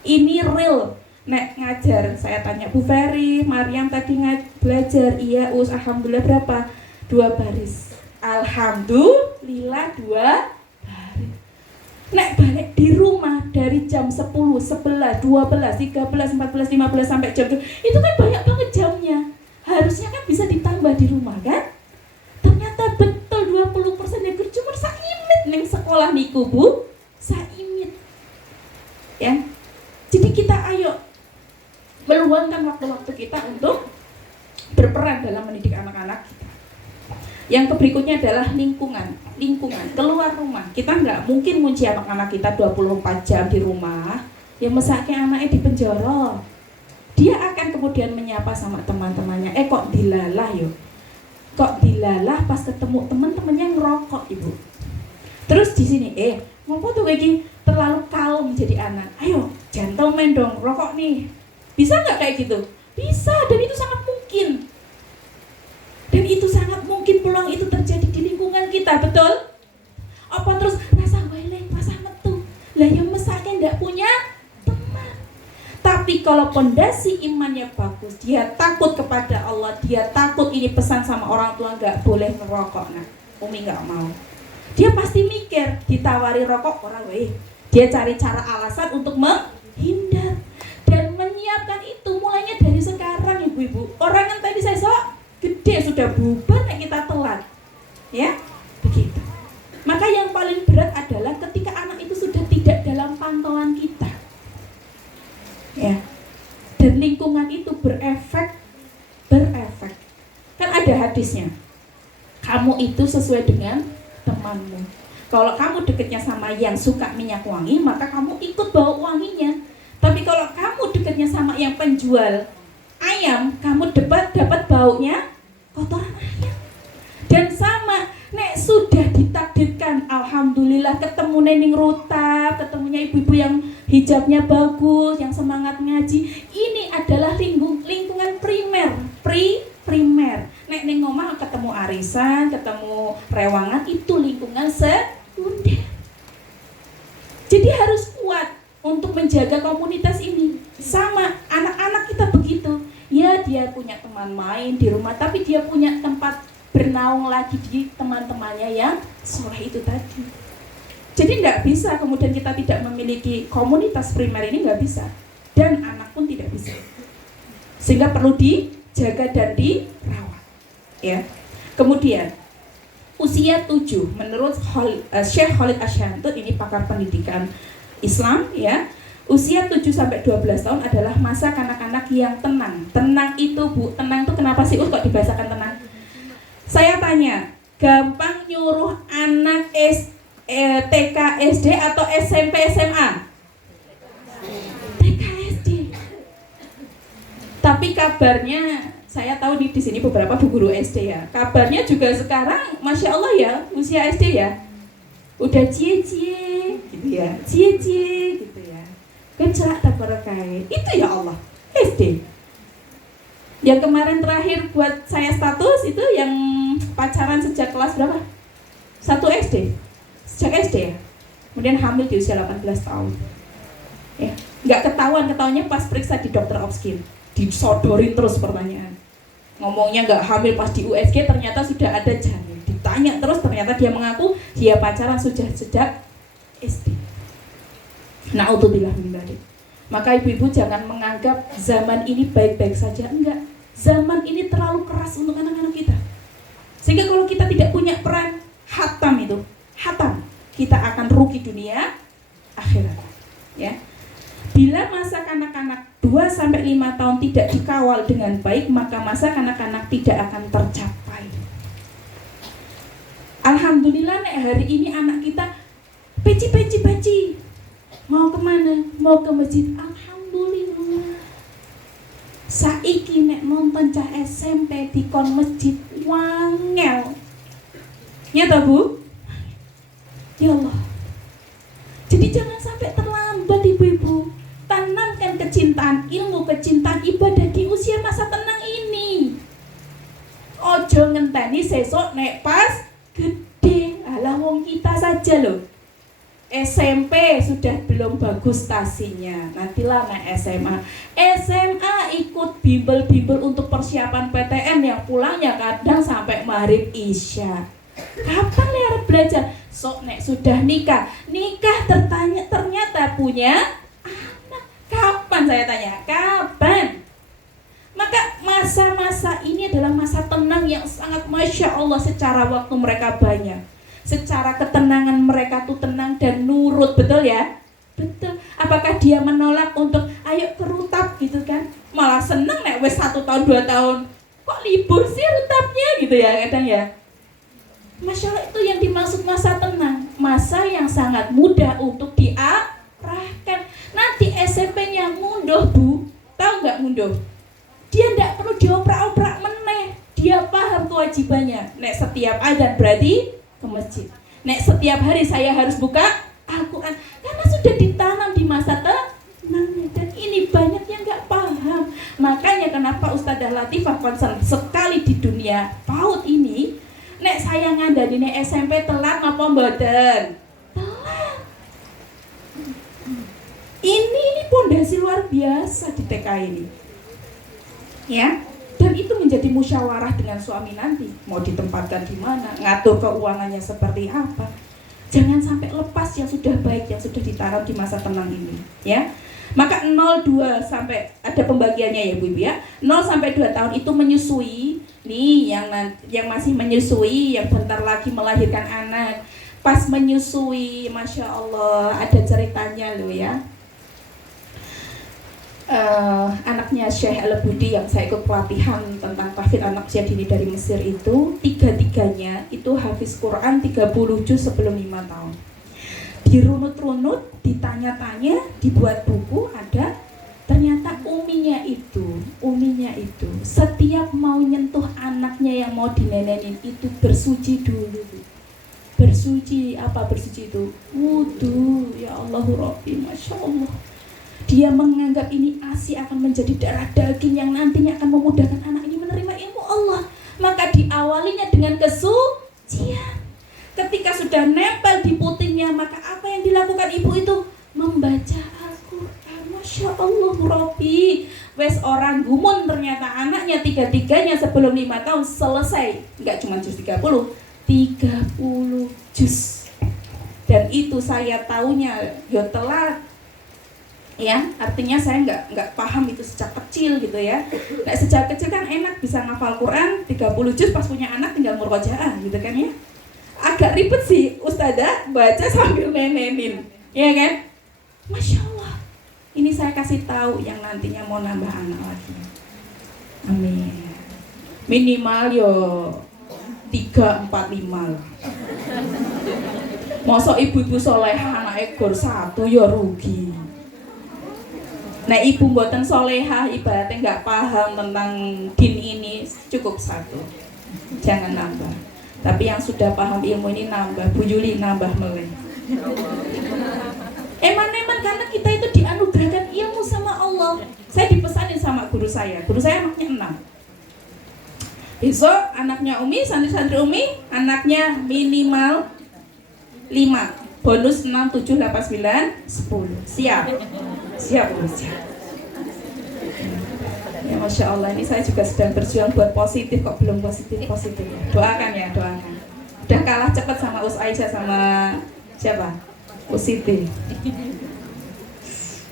Ini real. Nek ngajar, saya tanya Bu Ferry, Mariam tadi belajar, iya Us, alhamdulillah berapa? 2 baris. Alhamdulillah 2 baris. Nek balik di rumah dari jam 10, 11, 12, 13, 14, 15 sampai jam 2, itu kan banyak banget jamnya. Harusnya kan bisa ditambah di rumah kan? Ternyata betul 20% yang cuma saimit ning sekolah niku Bu. Saimit. Ya. Jadi kita ayo meluangkan waktu-waktu kita untuk berperan dalam mendidik anak-anak kita. Yang berikutnya adalah lingkungan, keluar rumah. Kita nggak mungkin ngunci anak-anak kita 24 jam di rumah. Ya mesake anaknya di penjara. Dia akan kemudian menyapa sama teman-temannya. Kok dilalah yo? Kok dilalah pas ketemu teman-temannya ngerokok Ibu. Terus di sini, ngopo tuh lagi terlalu kalem jadi anak. Ayo, gentleman dong, rokok nih. Bisa nggak kayak gitu? Bisa, dan itu sangat mungkin. Dan itu sangat mungkin peluang itu terjadi di lingkungan kita, betul? Apa terus rasa weleng, rasa metu? Lah yang mesake nggak punya teman. Tapi kalau pondasi imannya bagus, dia takut kepada Allah, dia takut ini pesan sama orang tua nggak boleh merokok. Nah, Umi nggak mau. Dia pasti mikir, ditawari rokok orang dia cari cara alasan untuk menghindar. Dan menyiapkan itu mulainya dari sekarang Ibu-ibu. Orang yang tadi saya gede sudah bubar kita telat. Ya, begitu. Maka yang paling berat adalah ketika anak itu sudah tidak dalam pantauan kita. Ya. Dan lingkungan itu berefek. Kan ada hadisnya. Kamu itu sesuai dengan temanmu. Kalau kamu dekatnya sama yang suka minyak wangi, maka kamu ikut bawa wanginya. Tapi kalau kamu dekatnya sama yang penjual ayam, kamu dapat baunya kotoran ayam. Dan sama, nek sudah ditakdirkan, alhamdulillah ketemu ning ruta, ketemunya ibu-ibu yang hijabnya bagus, yang semangat ngaji. Ini adalah lingkungan primer. Nek ning omah ketemu arisan, ketemu rewangan, itu lingkungan sekunder. Jadi harus kuat untuk menjaga komunitas ini. Sama anak-anak kita begitu. Ya, dia punya teman main di rumah, tapi dia punya tempat bernaung lagi di teman-temannya yang soleh itu tadi. Jadi nggak bisa kemudian kita tidak memiliki komunitas primer ini, nggak bisa. Dan anak pun tidak bisa. Sehingga perlu dijaga dan dirawat. Ya. Kemudian usia 7 menurut Syekh Khalid Asyantut, ini pakar pendidikan Islam ya. Usia 7 sampai 12 tahun adalah masa kanak-kanak yang tenang. Tenang itu Bu, tenang itu kenapa sih kok dibahasakan tenang? Saya tanya, gampang nyuruh anak TK, SD atau SMP, SMA? TK, SD. Tapi kabarnya, saya tahu di sini beberapa bu guru SD ya. Kabarnya juga sekarang, masya Allah ya, usia SD ya, udah cie-cie, gitu ya, cie-cie, gitu ya. Kecelak tak berkait, itu ya Allah, SD. Yang kemarin terakhir buat saya status itu yang pacaran sejak kelas berapa? 1 SD, sejak SD ya. Kemudian hamil di usia 18 tahun. Ya, nggak ketahuannya pas periksa di dokter Opskin, disodorin terus pertanyaan. Ngomongnya nggak hamil pas di USG, ternyata sudah ada janin. Ditanya terus, ternyata dia mengaku dia pacaran sudah sejak SD. Na'udzubillah min dzalik. Maka ibu-ibu jangan menganggap zaman ini baik-baik saja, enggak. Zaman ini terlalu keras untuk anak-anak kita. Sehingga kalau kita tidak punya peran hatam, kita akan rugi dunia akhirat. Ya. Bila masa kanak-kanak 2 sampai 5 tahun tidak dikawal dengan baik, maka masa kanak-kanak tidak akan tercapai. Alhamdulillah nek hari ini anak kita peci. Mau kemana? Mau ke masjid. Alhamdulillah. Saiki nek nonton cah SMP di kon masjid wangel. Nyata Bu? Ya Allah. Jadi jangan sampai terlambat ibu-ibu. Tanamkan kecintaan ilmu, kecintaan ibadah di usia masa tenang ini. Ojo ngenteni sesok nek pas gede. Alah wong kita saja loh. SMP sudah belum bagus stasinya, nantilah naik SMA. SMA ikut bimbel-bimbel untuk persiapan PTN yang pulangnya kadang sampai maghrib isya. Kapan harus belajar? Sok nek sudah nikah ternyata punya anak. Kapan saya tanya? Kapan? Maka masa-masa ini adalah masa tenang yang sangat masya Allah, secara waktu mereka banyak. Secara ketenangan mereka tuh tenang dan nurut, betul ya? Betul. Apakah dia menolak untuk ayo ke rutap gitu kan? Malah seneng nek wes 1 tahun 2 tahun. Kok libur sih rutapnya gitu ya kadang ya. Masya Allah, itu yang dimaksud masa tenang. Masa yang sangat mudah untuk diarahkan. Nanti SMP-nya munduh Bu. Tahu nggak munduh? Dia nggak perlu dioprak-oprak meneh. Dia paham kewajibannya. Nek setiap azan berarti ke masjid. Nek setiap hari saya harus buka Al-Quran, karena sudah ditanam di masa tenangnya. Dan ini banyak yang nggak paham. Makanya kenapa Ustadzah Latifah concern sekali di dunia PAUD ini. Nek saya ngandani nek SMP telat apa mboten? Telat. Ini pondasi luar biasa di TK ini. Ya. Dan itu menjadi musyawarah dengan suami nanti, mau ditempatkan di mana, ngatur keuangannya seperti apa. Jangan sampai lepas yang sudah baik, yang sudah ditanam di masa tenang ini, ya. Maka 0-2 sampai ada pembagiannya ya Bu Ibu ya. 0 sampai 2 tahun itu menyusui. Nih yang masih menyusui, yang bentar lagi melahirkan anak. Pas menyusui, masya Allah, ada ceritanya loh ya. Anaknya Syekh Al-Budi yang saya ikut pelatihan tentang tahfidz anak usia dini dari Mesir itu, 3-3-nya itu hafiz Quran 30 juz sebelum 5 tahun. Dirunut-runut, ditanya-tanya, dibuat buku, ada Ternyata uminya itu setiap mau nyentuh anaknya yang mau dinenenin itu bersuci dulu. Bersuci itu? Wudu. Ya Allahu Rabbi, Masya Allah. Dia menganggap ini ASI akan menjadi darah daging yang nantinya akan memudahkan anak ini menerima ilmu Allah. Maka diawalinya dengan kesucian. Ketika sudah nempel di putingnya, maka apa yang dilakukan ibu itu? Membaca Al-Quran. Masya Allah Rabbi. Wes orang gumun ternyata anaknya tiga-tiganya sebelum 5 tahun selesai. Enggak cuma juz 30 juz. Dan itu saya taunya ya telat. Ya, artinya saya nggak paham itu sejak kecil gitu ya. Nah, sejak kecil kan enak bisa ngafal Quran 30 juz, pas punya anak tinggal murojaah gitu kan ya. Agak ribet sih ustazah baca sambil nenenin, ya kan? Masya Allah. Ini saya kasih tahu yang nantinya mau nambah anak lagi. Amin. Minimal yo 3, 4, 5 lah. Masa ibu-ibu solehah anak ekor 1 ya rugi. Nah, ibu mboten solehah ibaratnya nggak paham tentang din ini, cukup 1, jangan nambah. Tapi yang sudah paham ilmu ini nambah. Bu Yuli nambah meleh. Eman karena kita itu dianugerahkan ilmu sama Allah. Saya dipesanin sama guru saya anaknya 6. Besok anaknya Umi, santri-santri Umi, anaknya minimal 5. Bonus 6, 7, 8, 9, 10. Siap Bu, siap. Ya Masya Allah, ini saya juga sedang berjuang buat positif, kok belum positif. Doakan ya, doakan. Udah kalah cepat sama Us Aisyah sama siapa? Siti.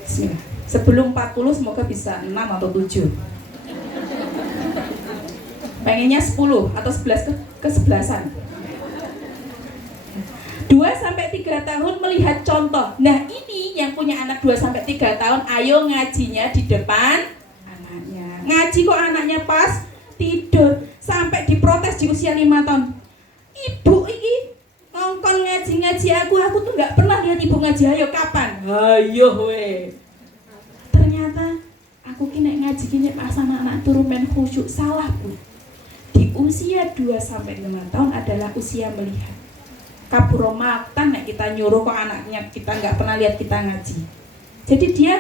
Bismillah. Sebelum 40 semoga bisa 6 atau 7. Pengennya 10 atau 11 ke-11an. 2-3 tahun melihat contoh. Nah, ini yang punya anak 2-3 tahun, ayo ngajinya di depan anaknya. Ngaji kok anaknya pas tidur, sampai diprotes di usia 5 tahun. Ibu ini ngongkon ngaji aku tuh nggak pernah lihat ibu ngaji. Ayo kapan? Ayo we. Ternyata aku kini ngaji gini pas anak turun main khusyuk. Salah Bu. Di usia 2-5 tahun adalah usia melihat. Kaburo maktan nek kita nyuruh kok anaknya kita nggak pernah lihat kita ngaji. Jadi dia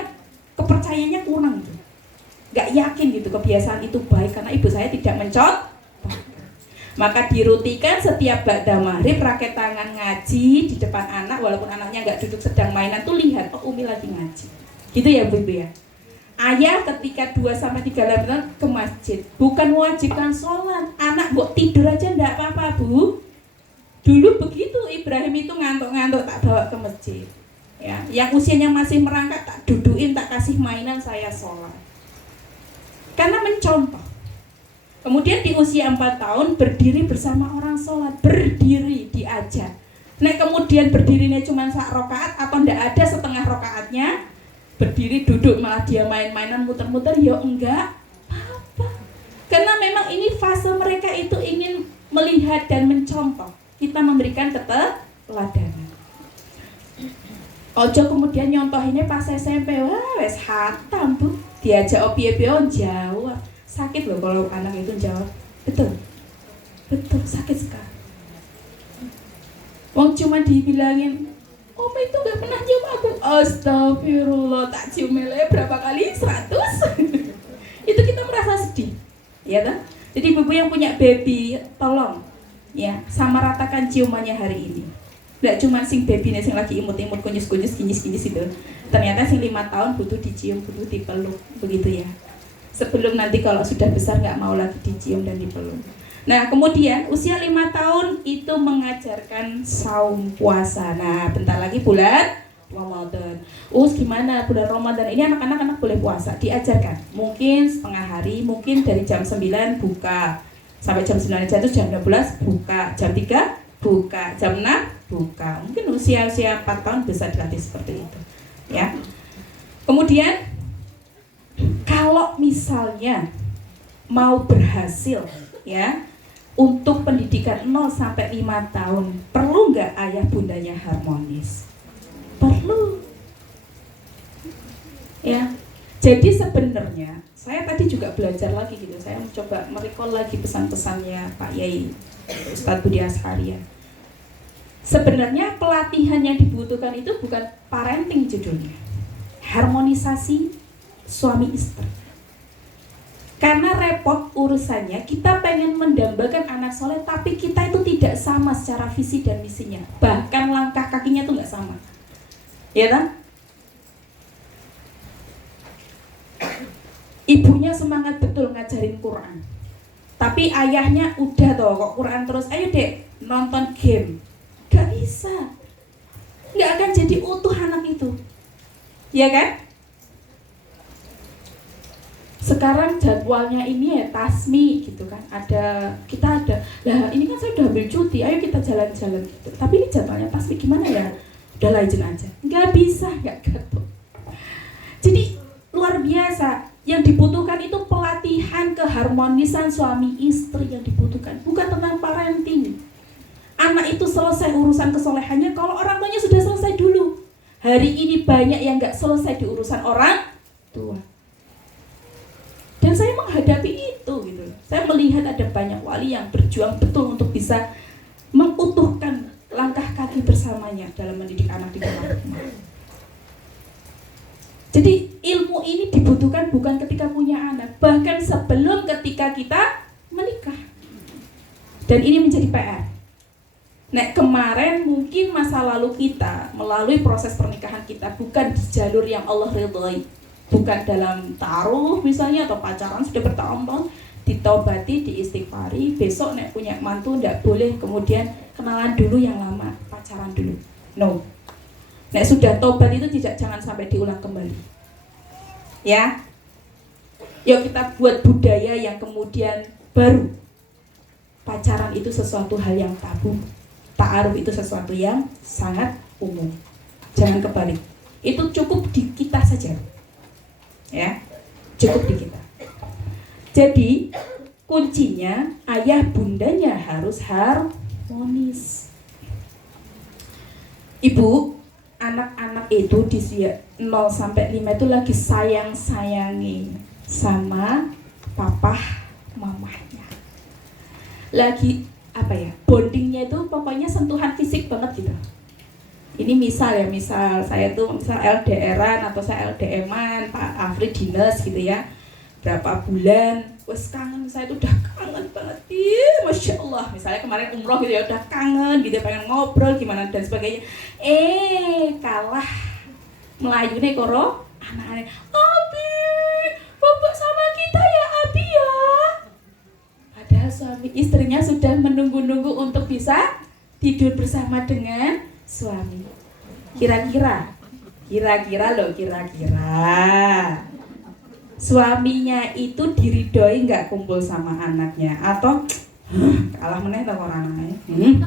kepercayaannya kurang gitu. Nggak yakin gitu kebiasaan itu baik karena ibu saya tidak mencontoh. Maka dirutikan setiap ba'da maghrib raket tangan ngaji di depan anak, walaupun anaknya nggak duduk sedang mainan tuh lihat, oh Umi lagi ngaji. Gitu ya Bu Ibu ya. Ayah ketika 2-3 tahun ke masjid bukan mewajibkan sholat. Anak buat tidur aja nggak apa-apa Bu. Dulu begitu, Ibrahim itu ngantuk-ngantuk tak bawa ke masjid. Ya, yang usianya masih merangkak tak duduin, tak kasih mainan, saya sholat. Karena mencontoh. Kemudian di usia 4 tahun berdiri bersama orang sholat, berdiri diajak. Nah kemudian berdirinya cuma sak rokaat atau ndak ada setengah rokaatnya, berdiri duduk malah dia main-mainan muter-muter, ya enggak apa-apa. Karena memang ini fase mereka itu ingin melihat dan mencontoh. Kita memberikan keteladanan. Ojo kemudian nyontohinnya pas SMP, wah wes hatam tuh. Diajak opiye-piye jawab. Sakit loh kalau anak itu jawab. Betul sakit sekali. Wong cuma dibilangin, Om itu gak pernah cium aku. Astagfirullah, tak cium meleh berapa kali? 100. Itu kita merasa sedih, ya kan? Jadi ibu yang punya baby, tolong ya, sama ratakan ciumannya hari ini. Nggak cuma sing baby sing lagi imut-imut, kunyus-kunyus, kinyis-kinyis itu. Ternyata sing 5 tahun butuh dicium, butuh dipeluk, begitu ya. Sebelum nanti kalau sudah besar nggak mau lagi dicium dan dipeluk. Nah kemudian usia 5 tahun itu mengajarkan saum puasa. Nah bentar lagi bulan Ramadan. Gimana bulan Ramadan ini anak-anak boleh puasa? Diajarkan. Mungkin setengah hari, mungkin dari jam 9 buka sampai jam 9 jatuh, jam 12 buka, jam 3 buka, jam 6 buka. Mungkin usia 4 tahun bisa dilatih seperti itu ya. Kemudian kalau misalnya mau berhasil ya untuk pendidikan 0-5 tahun, perlu nggak ayah bundanya harmonis? Perlu ya. Jadi sebenarnya saya tadi juga belajar lagi gitu, saya mencoba merecall lagi pesan-pesannya Pak Yai Ustadz Budi Asharia. Sebenarnya pelatihan yang dibutuhkan itu bukan parenting judulnya, harmonisasi suami istri. Karena repot urusannya, kita pengen mendambakan anak soleh, tapi kita itu tidak sama secara visi dan misinya. Bahkan langkah kakinya itu nggak sama, ya kan? Ibunya semangat betul ngajarin Quran, tapi ayahnya udah toh kok Quran terus, ayo dek nonton game. Gak bisa, gak akan jadi utuh anak itu, ya kan? Sekarang jadwalnya ini ya tasmi gitu kan, kita ada, lah ini kan saya udah ambil cuti, ayo kita jalan-jalan gitu. Tapi ini jadwalnya tasmi gimana ya? Udah izin aja, gak bisa, gak gatot. Jadi luar biasa, yang dibutuhkan itu pelatihan keharmonisan suami istri yang dibutuhkan, bukan tentang parenting. Anak itu selesai urusan kesolehannya kalau orang tuanya sudah selesai dulu. Hari ini banyak yang gak selesai di urusan orang tua. Dan saya menghadapi itu gitu. Saya melihat ada banyak wali yang berjuang betul untuk bisa mengutuhkan langkah kaki bersamanya dalam mendidik anak di dalam rumah. Jadi ilmu ini dibutuhkan bukan ketika punya anak, bahkan sebelum ketika kita menikah. Dan ini menjadi PR. Nah, kemarin mungkin masa lalu kita melalui proses pernikahan kita bukan di jalur yang Allah ridhoi, bukan dalam taruh misalnya atau pacaran sudah bertahun-tahun, ditaubati, diistighfari, besok nek punya mantu ndak boleh kemudian kenalan dulu yang lama, pacaran dulu. No. Nek sudah tobat itu jangan sampai diulang kembali. Ya. Yuk kita buat budaya yang kemudian baru. Pacaran itu sesuatu hal yang tabu. Ta'aruf itu sesuatu yang sangat umum. Jangan kebalik. Itu cukup di kita saja. Ya. Cukup di kita. Jadi kuncinya ayah bundanya harus harmonis. Ibu, anak-anak itu di usia 0 sampai 5 itu lagi sayang-sayangi sama papa mamahnya. Lagi apa ya? Bondingnya itu pokoknya sentuhan fisik banget gitu. Ini misal saya tuh misal LDR-an atau saya LDM-an, Pak Afri dinas gitu ya. Berapa bulan, wes kangen, saya tuh udah kangen banget, Masya Allah. Misalnya kemarin umroh gitu ya, udah kangen gitu, pengen ngobrol gimana dan sebagainya. Kalah Melayu nih koro, anak-anak, Abi, bapak sama kita ya Abi ya. Padahal suami istrinya sudah menunggu-nunggu untuk bisa tidur bersama dengan suami. Kira-kira suaminya itu diridhoi nggak kumpul sama anaknya atau kalah meneh tau orang anaknya?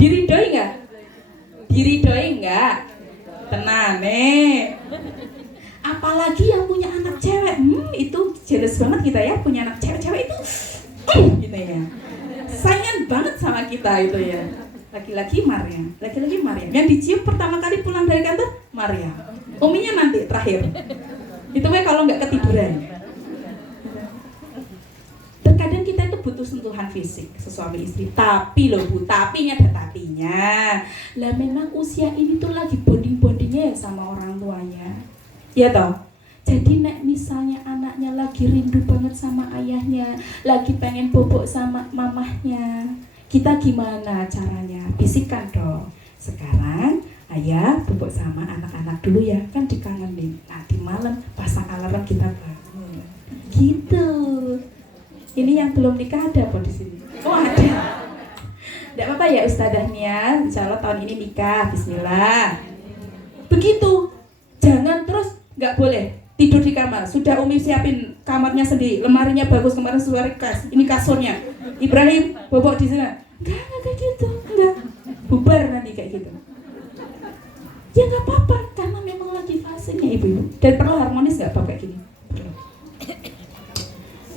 Diridhoi nggak? Tenang nih. Apalagi yang punya anak cewek, itu jealous banget kita ya, punya anak cewek itu, gitu ya. Sayang banget sama kita itu ya. Laki-laki Maria. Yang dicium pertama kali pulang dari kantor Maria. Uminya nanti terakhir. Itu kalau nggak ketiduran. Terkadang kita itu butuh sentuhan fisik sesuami istri. Tapi loh Bu, tapinya ada tapinya. Lah memang usia ini tuh lagi bonding-bondingnya ya sama orang tuanya. Ya toh? Jadi nek misalnya anaknya lagi rindu banget sama ayahnya, lagi pengen bobok sama mamahnya, kita gimana caranya? Bisikan dong. Sekarang ayah bobok sama anak-anak dulu ya, kan dikangenin. Nanti malam pasang alarm kita bangun. Gitu. Ini yang belum nikah ada apa di sini? Oh ada. Tidak apa-apa ya Ustadzah Nia, insya Allah tahun ini nikah, bismillah. Begitu. Jangan terus, nggak boleh tidur di kamar. Sudah Umi siapin kamarnya sendiri, lemarinya bagus, kemarin suara kas, ini kasurnya. Ibrahim bobok di sana. Enggak kayak gitu, enggak. Bubar nanti kayak gitu. Ya nggak apa-apa, karena memang lagi fasenya ibu-ibu. Dan perlu harmonis nggak apa kayak gini? Perlu.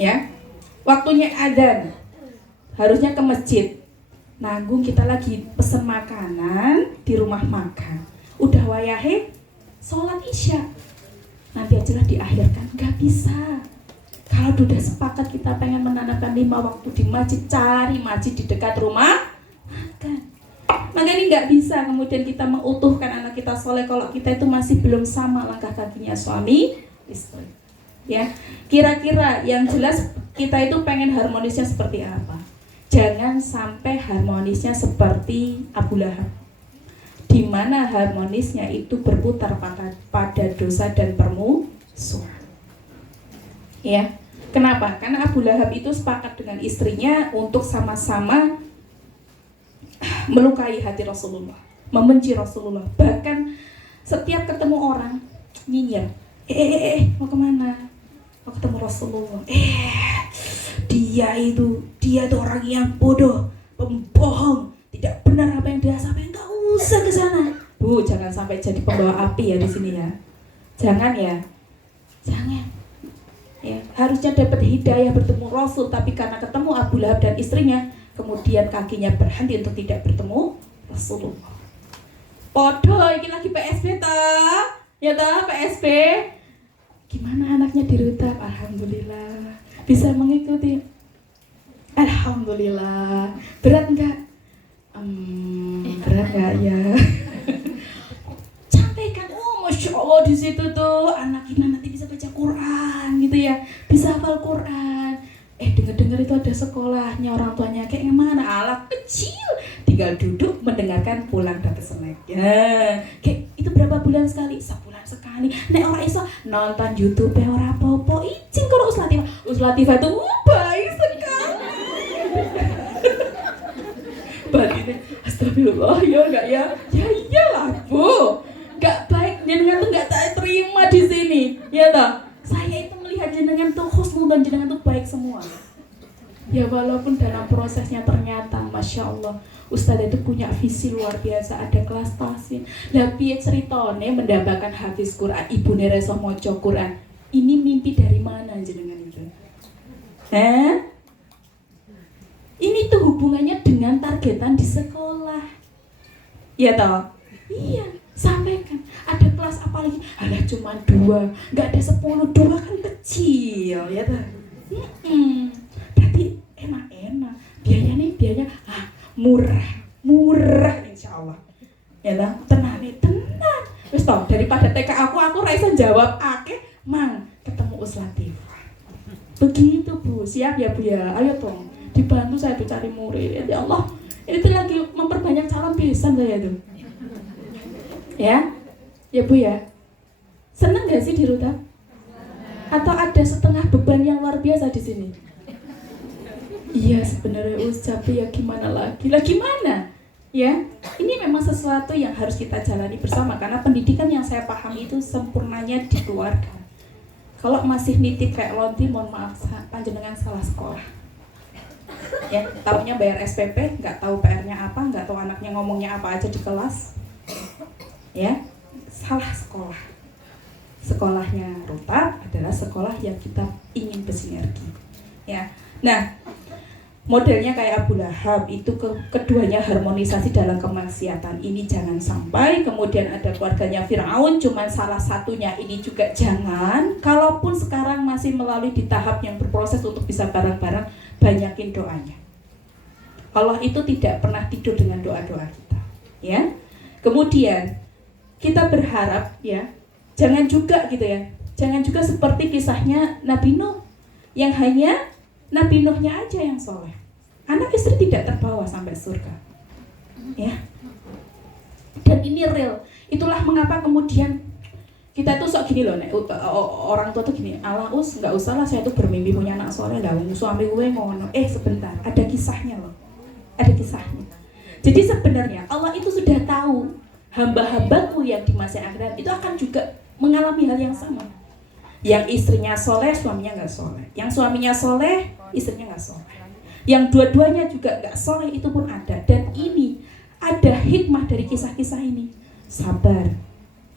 Ya, waktunya adzan, harusnya ke masjid. Nanggung kita lagi pesen makanan di rumah makan. Udah wayahe sholat isya. nanti aja lah diakhirkan. Gak bisa. Kalau sudah sepakat kita pengen menanamkan 5 waktu di masjid, cari masjid di dekat rumah makan. Makanya nggak bisa kemudian kita mengutuhkan anak kita soleh kalau kita itu masih belum sama langkah kakinya suami istri. Ya, kira-kira yang jelas kita itu pengen harmonisnya seperti apa? Jangan sampai harmonisnya seperti Abu Lahab, di mana harmonisnya itu berputar pada dosa dan permusuhan. Ya, kenapa? Karena Abu Lahab itu sepakat dengan istrinya untuk sama-sama melukai hati Rasulullah, membenci Rasulullah. Bahkan setiap ketemu orang nyinyir, mau kemana? Mau ketemu Rasulullah. Dia itu orang yang bodoh, pembohong, tidak benar apa yang dia sampaikan. Enggak usah ke sana. Bu, jangan sampai jadi pembawa api ya di sini ya. Jangan ya. Jangan. Ya, harusnya dapat hidayah bertemu Rasul, tapi karena ketemu Abu Lahab dan istrinya, kemudian kakinya berhenti untuk tidak bertemu Rasulullah. Podo, ini lagi PSB ta? Ya ta, PSB. Gimana anaknya dirutab? Alhamdulillah. Bisa mengikuti. Alhamdulillah. Berat enggak? Berat enggak ya? Sampaikan, Masya Allah di situ tuh anak kita nanti bisa baca Quran gitu ya, bisa hafal Quran. Dengar-dengar itu ada sekolahnya, orang tuanya kayak gimana? Anak kecil, tinggal duduk mendengarkan pulang dapat snack. Ya, kayak itu berapa bulan sekali? Sebulan sekali. Nek orang iso nonton YouTube ora apa-apa. Izin kalau Uslatifah itu baik sekali. Batinnya astagfirullah ya enggak ya? Ya iyalah, Bu. Enggak baik, jenengan tuh enggak tak terima di sini. Ya toh? Saya itu melihat jenengan tuh husnul dan jenengan tuh baik semua. Ya walaupun dalam prosesnya ternyata Masya Allah Ustadz itu punya visi luar biasa, ada kelas tahsin. Lah piye ceritane mendapatkan hafiz Quran, ibune reso maca Quran. Ini mimpi dari mana jenengan itu? Ini tuh hubungannya dengan targetan di sekolah. Ya toh? Iya, sampaikan. Ada kelas apa lagi? Ada cuma 2, nggak ada 10. 2 kan kecil, ya toh? Berarti enak-enak. Biayanya murah insya Allah. Ya toh? Tenang. Terus toh daripada TK aku rasa jawab mang ketemu Uslatifah. Begitu Bu, siap ya Bu ya. Ayo dong, dibantu saya tuh cari murid. Ya Allah, ini tuh lagi memperbanyak calon pisan saya tuh. Ya Bu ya. Seneng gak sih dirutab? Atau ada setengah beban yang luar biasa di sini? Iya sebenarnya tapi ya gimana lagi? Lah gimana? Ya, ini memang sesuatu yang harus kita jalani bersama karena pendidikan yang saya pahami itu sempurnanya di keluarga. Kalau masih nitip kayak lonti, mohon maaf, panjenengan salah sekolah. Ya, taunya bayar SPP, nggak tahu PR-nya apa, nggak tahu anaknya ngomongnya apa aja di kelas. Ya, salah sekolah. Sekolahnya rutab adalah sekolah yang kita ingin bersinergi. Ya, nah modelnya kayak Abu Lahab itu keduanya harmonisasi dalam kemaksiatan. Ini jangan sampai. Kemudian ada keluarganya Fir'aun, cuman salah satunya ini juga jangan. Kalaupun sekarang masih melalui di tahap yang berproses untuk bisa bareng-bareng, banyakin doanya. Allah itu tidak pernah tidur dengan doa-doa kita. Ya. Kemudian kita berharap ya, jangan juga gitu ya. Jangan juga seperti kisahnya Nabi Nuh yang hanya Nabi Nuhnya aja yang soleh. Anak istri tidak terbawa sampai surga. Ya. Dan ini real. Itulah mengapa kemudian kita tuh sok gini loh, orang tua tuh gini, nggak usah lah saya tuh bermimpi punya anak soleh lah, suami gue ngono. Sebentar, ada kisahnya loh. Ada kisahnya. Jadi sebenarnya Allah itu sudah tahu hamba-hambaku yang di masa akhirat itu akan juga mengalami hal yang sama. Yang istrinya soleh, suaminya nggak soleh. Yang suaminya soleh, istrinya nggak soleh. Yang dua-duanya juga nggak soleh itu pun ada. Dan ini ada hikmah dari kisah-kisah ini. Sabar,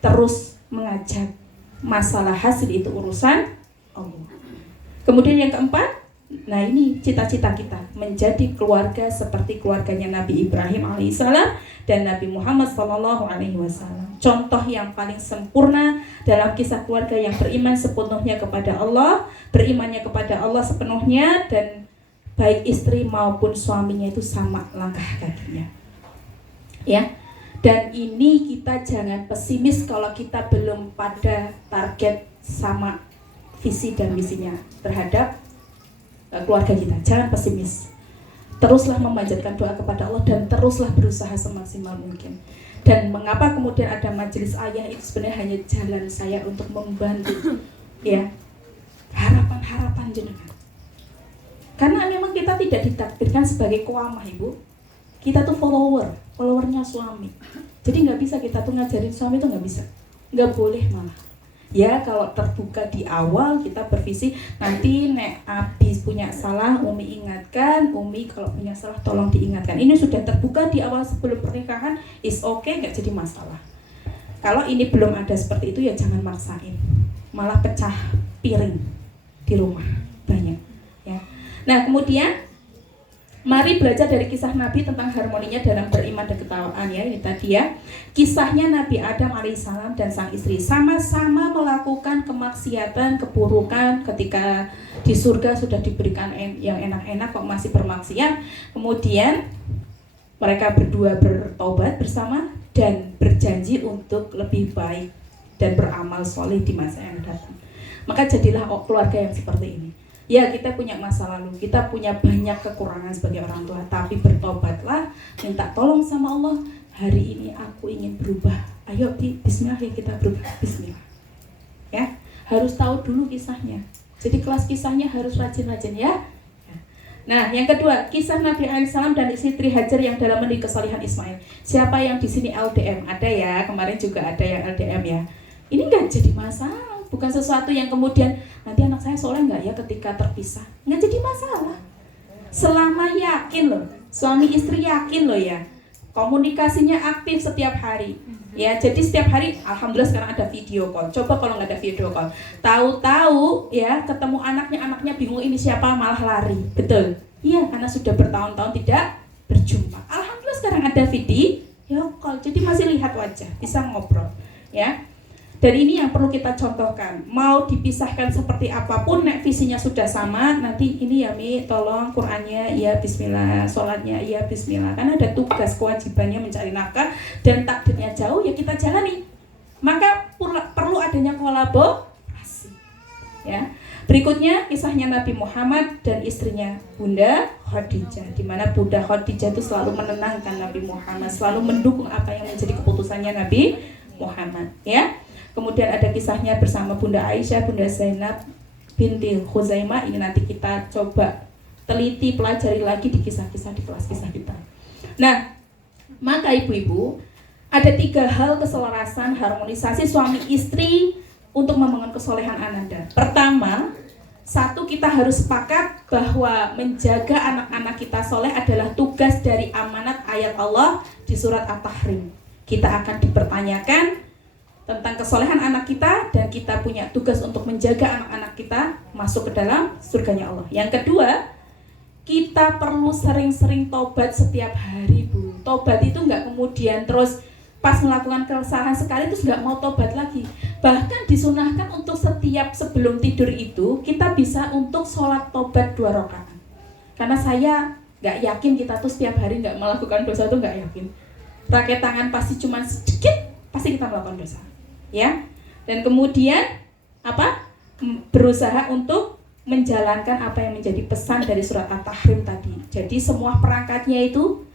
terus mengajak. Masalah hasil itu urusan Allah. Kemudian yang keempat, nah ini cita-cita kita menjadi keluarga seperti keluarganya Nabi Ibrahim alaihissalam dan Nabi Muhammad SAW. Contoh yang paling sempurna dalam kisah keluarga yang beriman sepenuhnya kepada Allah, berimannya kepada Allah sepenuhnya, dan baik istri maupun suaminya itu sama langkah kakinya. Ya. Dan ini kita jangan pesimis kalau kita belum pada target sama visi dan misinya terhadap keluarga kita. Jangan pesimis. Teruslah memanjatkan doa kepada Allah dan teruslah berusaha semaksimal mungkin. Dan mengapa kemudian ada majelis ayah itu sebenarnya hanya jalan saya untuk membantu ya harapan-harapan jenengan. Karena memang kita tidak ditakdirkan sebagai qawamah, Ibu. Kita tuh followernya suami. Jadi nggak bisa kita tuh ngajarin suami tuh nggak bisa, nggak boleh malah. Ya kalau terbuka di awal kita bervisi nanti nek habis punya salah Umi ingatkan, Umi kalau punya salah tolong diingatkan. Ini sudah terbuka di awal sebelum pernikahan, is okay, nggak jadi masalah. Kalau ini belum ada seperti itu ya jangan maksain, malah pecah piring di rumah banyak. Ya. Nah kemudian mari belajar dari kisah Nabi tentang harmoninya dalam beriman dan ketawaan ya. Ini tadi ya. Kisahnya Nabi Adam alaihissalam dan sang istri sama-sama melakukan kemaksiatan, keburukan ketika di surga sudah diberikan yang enak-enak kok masih bermaksiat. Kemudian mereka berdua bertobat bersama dan berjanji untuk lebih baik dan beramal soleh di masa yang datang. Maka jadilah keluarga yang seperti ini. Ya kita punya masa lalu, kita punya banyak kekurangan sebagai orang tua, tapi bertobatlah, minta tolong sama Allah. Hari ini aku ingin berubah. Ayo bismillah ya kita berubah, bismillah. Ya, harus tahu dulu kisahnya. Jadi kelas kisahnya harus rajin-rajin ya. Nah, yang kedua, kisah Nabi alaihissalam dan istri Hajar yang dalam mendidik kesalihan Ismail. Siapa yang di sini LDM? Ada ya, kemarin juga ada yang LDM ya. Ini nggak jadi masalah. Bukan sesuatu yang kemudian nanti anak saya soleh nggak ya ketika terpisah, nggak jadi masalah. Selama yakin loh, suami istri yakin loh ya, komunikasinya aktif setiap hari. Ya, jadi setiap hari, alhamdulillah sekarang ada video call. Coba kalau nggak ada video call, tahu-tahu ya ketemu anaknya bingung ini siapa malah lari, betul? Iya, karena sudah bertahun-tahun tidak berjumpa. Alhamdulillah sekarang ada video call, jadi masih lihat wajah, bisa ngobrol, ya. Dan ini yang perlu kita contohkan. Mau dipisahkan seperti apapun, nek visinya sudah sama, nanti ini ya Mi, tolong Qur'annya, ya bismillah, sholatnya, ya bismillah. Karena ada tugas kewajibannya mencari nafkah dan takdirnya jauh, ya kita jalani. Maka perlu adanya kolaborasi. Ya. Berikutnya kisahnya Nabi Muhammad dan istrinya Bunda Khadijah, di mana Bunda Khadijah itu selalu menenangkan Nabi Muhammad, selalu mendukung apa yang menjadi keputusannya Nabi Muhammad. Ya. Kemudian ada kisahnya bersama Bunda Aisyah, Bunda Zainab binti Khuzaimah. Ini nanti kita coba teliti, pelajari lagi di kisah-kisah di kelas kisah kita. Nah, maka ibu-ibu, ada 3 hal keselarasan harmonisasi suami istri untuk membangun kesolehan ananda. Pertama, 1, kita harus sepakat bahwa menjaga anak-anak kita soleh adalah tugas dari amanat ayat Allah di surat At-Tahrim. Kita akan dipertanyakan tentang kesolehan anak kita dan kita punya tugas untuk menjaga anak-anak kita masuk ke dalam surganya Allah. Yang kedua, kita perlu sering-sering tobat setiap hari, Bu. Tobat itu nggak kemudian terus pas melakukan kesalahan sekali terus nggak mau tobat lagi. Bahkan disunahkan untuk setiap sebelum tidur itu kita bisa untuk sholat tobat 2 rakaat. Karena saya nggak yakin kita tuh setiap hari nggak melakukan dosa, tuh nggak yakin. Rakyat tangan pasti cuma sedikit, pasti kita melakukan dosa. Ya, dan kemudian berusaha untuk menjalankan apa yang menjadi pesan dari surat At-Tahrim tadi. Jadi semua perangkatnya itu,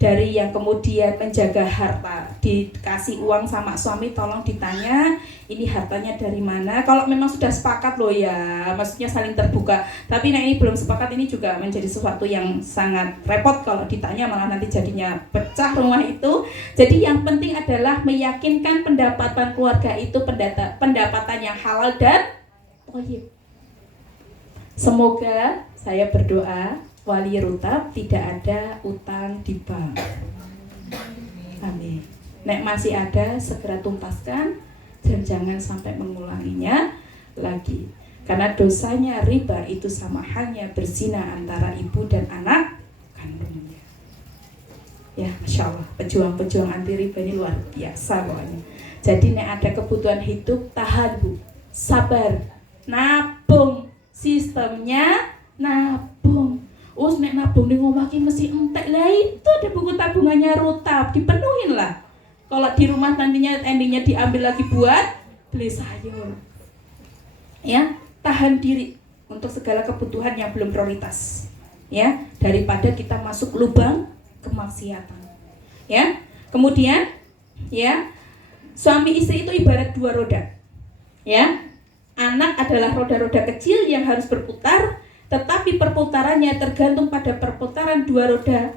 dari yang kemudian menjaga harta, dikasih uang sama suami, tolong ditanya ini hartanya dari mana. Kalau memang sudah sepakat loh ya, maksudnya saling terbuka. Tapi nah ini belum sepakat, ini juga menjadi sesuatu yang sangat repot kalau ditanya, malah nanti jadinya pecah rumah itu. Jadi yang penting adalah meyakinkan pendapatan keluarga itu pendapatan yang halal dan thayyib. Semoga saya berdoa wali rutab tidak ada utang di bank. Amin. Nek masih ada segera tuntaskan dan jangan sampai mengulanginya lagi. Karena dosanya riba itu sama halnya berzina antara ibu dan anak kandungnya. Ya, Masya Allah, pejuang-pejuang anti riba ini luar biasa pokoknya. Jadi nek ada kebutuhan hidup, tahan Bu, sabar, nabung, sistemnya nabung. Nek nabung ning omah ki mesti entek lah, itu ada buku tabungannya Rutab, dipenuhin lah. Kalau di rumah nantinya endingnya diambil lagi buat beli sayur. Ya, tahan diri untuk segala kebutuhan yang belum prioritas. Ya, daripada kita masuk lubang kemaksiatan. Ya. Kemudian ya, suami istri itu ibarat dua roda. Ya. Anak adalah roda-roda kecil yang harus berputar, tetapi perputarannya tergantung pada perputaran dua roda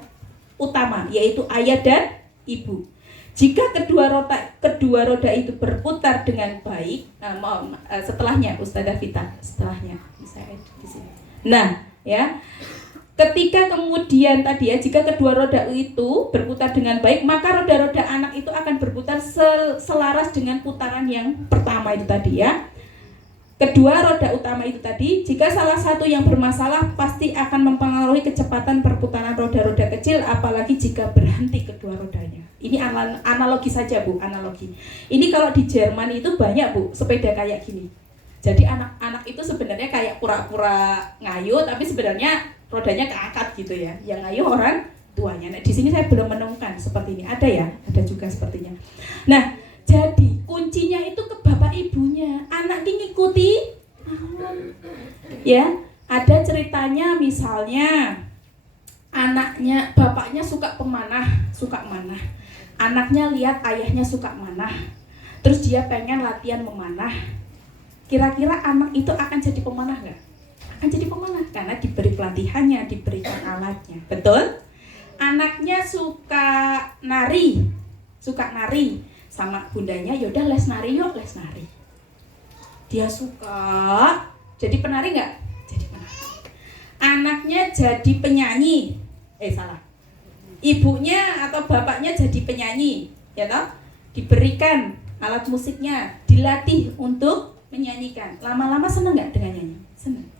utama, yaitu ayah dan ibu. Jika kedua roda itu berputar dengan baik, setelahnya Ustazah Vita, setelahnya saya di sini. Nah, ya. Ketika kemudian tadi ya, jika kedua roda itu berputar dengan baik, maka roda-roda anak itu akan berputar selaras dengan putaran yang pertama itu tadi ya. Kedua roda utama itu tadi, jika salah satu yang bermasalah pasti akan mempengaruhi kecepatan perputaran roda-roda kecil, apalagi jika berhenti kedua rodanya. Ini analogi saja Bu, analogi. Ini kalau di Jerman itu banyak Bu, sepeda kayak gini. Jadi anak-anak itu sebenarnya kayak pura-pura ngayuh, tapi sebenarnya rodanya keangkat gitu ya. Yang ngayuh orang tuanya. Nah, di sini saya belum menemukan seperti ini. Ada ya? Ada juga sepertinya. Nah, jadi kuncinya itu ke bapak ibunya. Anak ngikuti. Ya, ada ceritanya misalnya bapaknya suka pemanah, suka manah. Anaknya lihat ayahnya suka manah. Terus dia pengen latihan memanah. Kira-kira anak itu akan jadi pemanah nggak? Akan jadi pemanah karena diberi pelatihannya, diberikan alatnya. Betul? Anaknya suka nari sama bundanya, yaudah les nari yuk, les nari. Dia suka jadi penari nggak? Jadi penari. Anaknya jadi penyanyi, ibunya atau bapaknya jadi penyanyi, ya toh? Diberikan alat musiknya, dilatih untuk menyanyikan. Lama-lama seneng nggak dengan nyanyi? Seneng.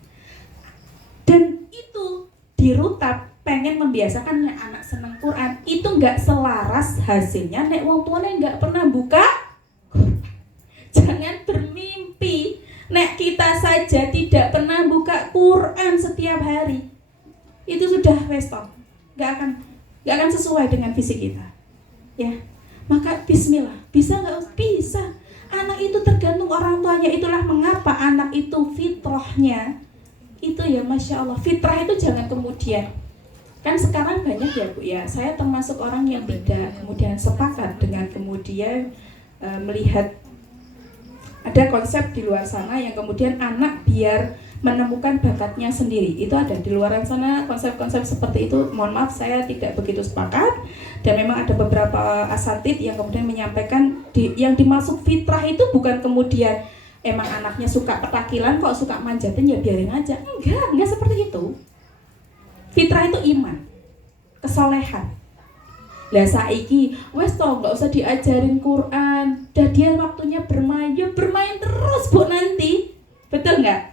Dan itu di Rutab pengen membiasakannya anak seneng Quran. Itu nggak selaras hasilnya nek wong tuane nggak pernah buka Quran. Jangan bermimpi nek kita saja tidak pernah buka Quran setiap hari. Itu sudah wasted. Nggak akan sesuai dengan visi kita. Ya. Maka bismillah. Bisa nggak? Bisa. Anak itu tergantung orang tuanya. Itulah mengapa anak itu fitrahnya itu ya Masya Allah. Fitrah itu jangan kemudian. Kan sekarang banyak ya Bu ya. Saya termasuk orang yang tidak kemudian sepakat dengan kemudian melihat ada konsep di luar sana yang kemudian anak biar menemukan bakatnya sendiri. Itu ada di luar sana konsep-konsep seperti itu. Mohon maaf saya tidak begitu sepakat. Dan memang ada beberapa asatid yang kemudian menyampaikan yang dimaksud fitrah itu bukan kemudian emang anaknya suka petakilan kok suka manjatin ya biarin aja. Enggak seperti itu. Fitrah itu iman, kesolehan. Lah saiki wes toh nggak usah diajarin Quran. Dah dia waktunya bermain, ya bermain terus Bu nanti. Betul nggak?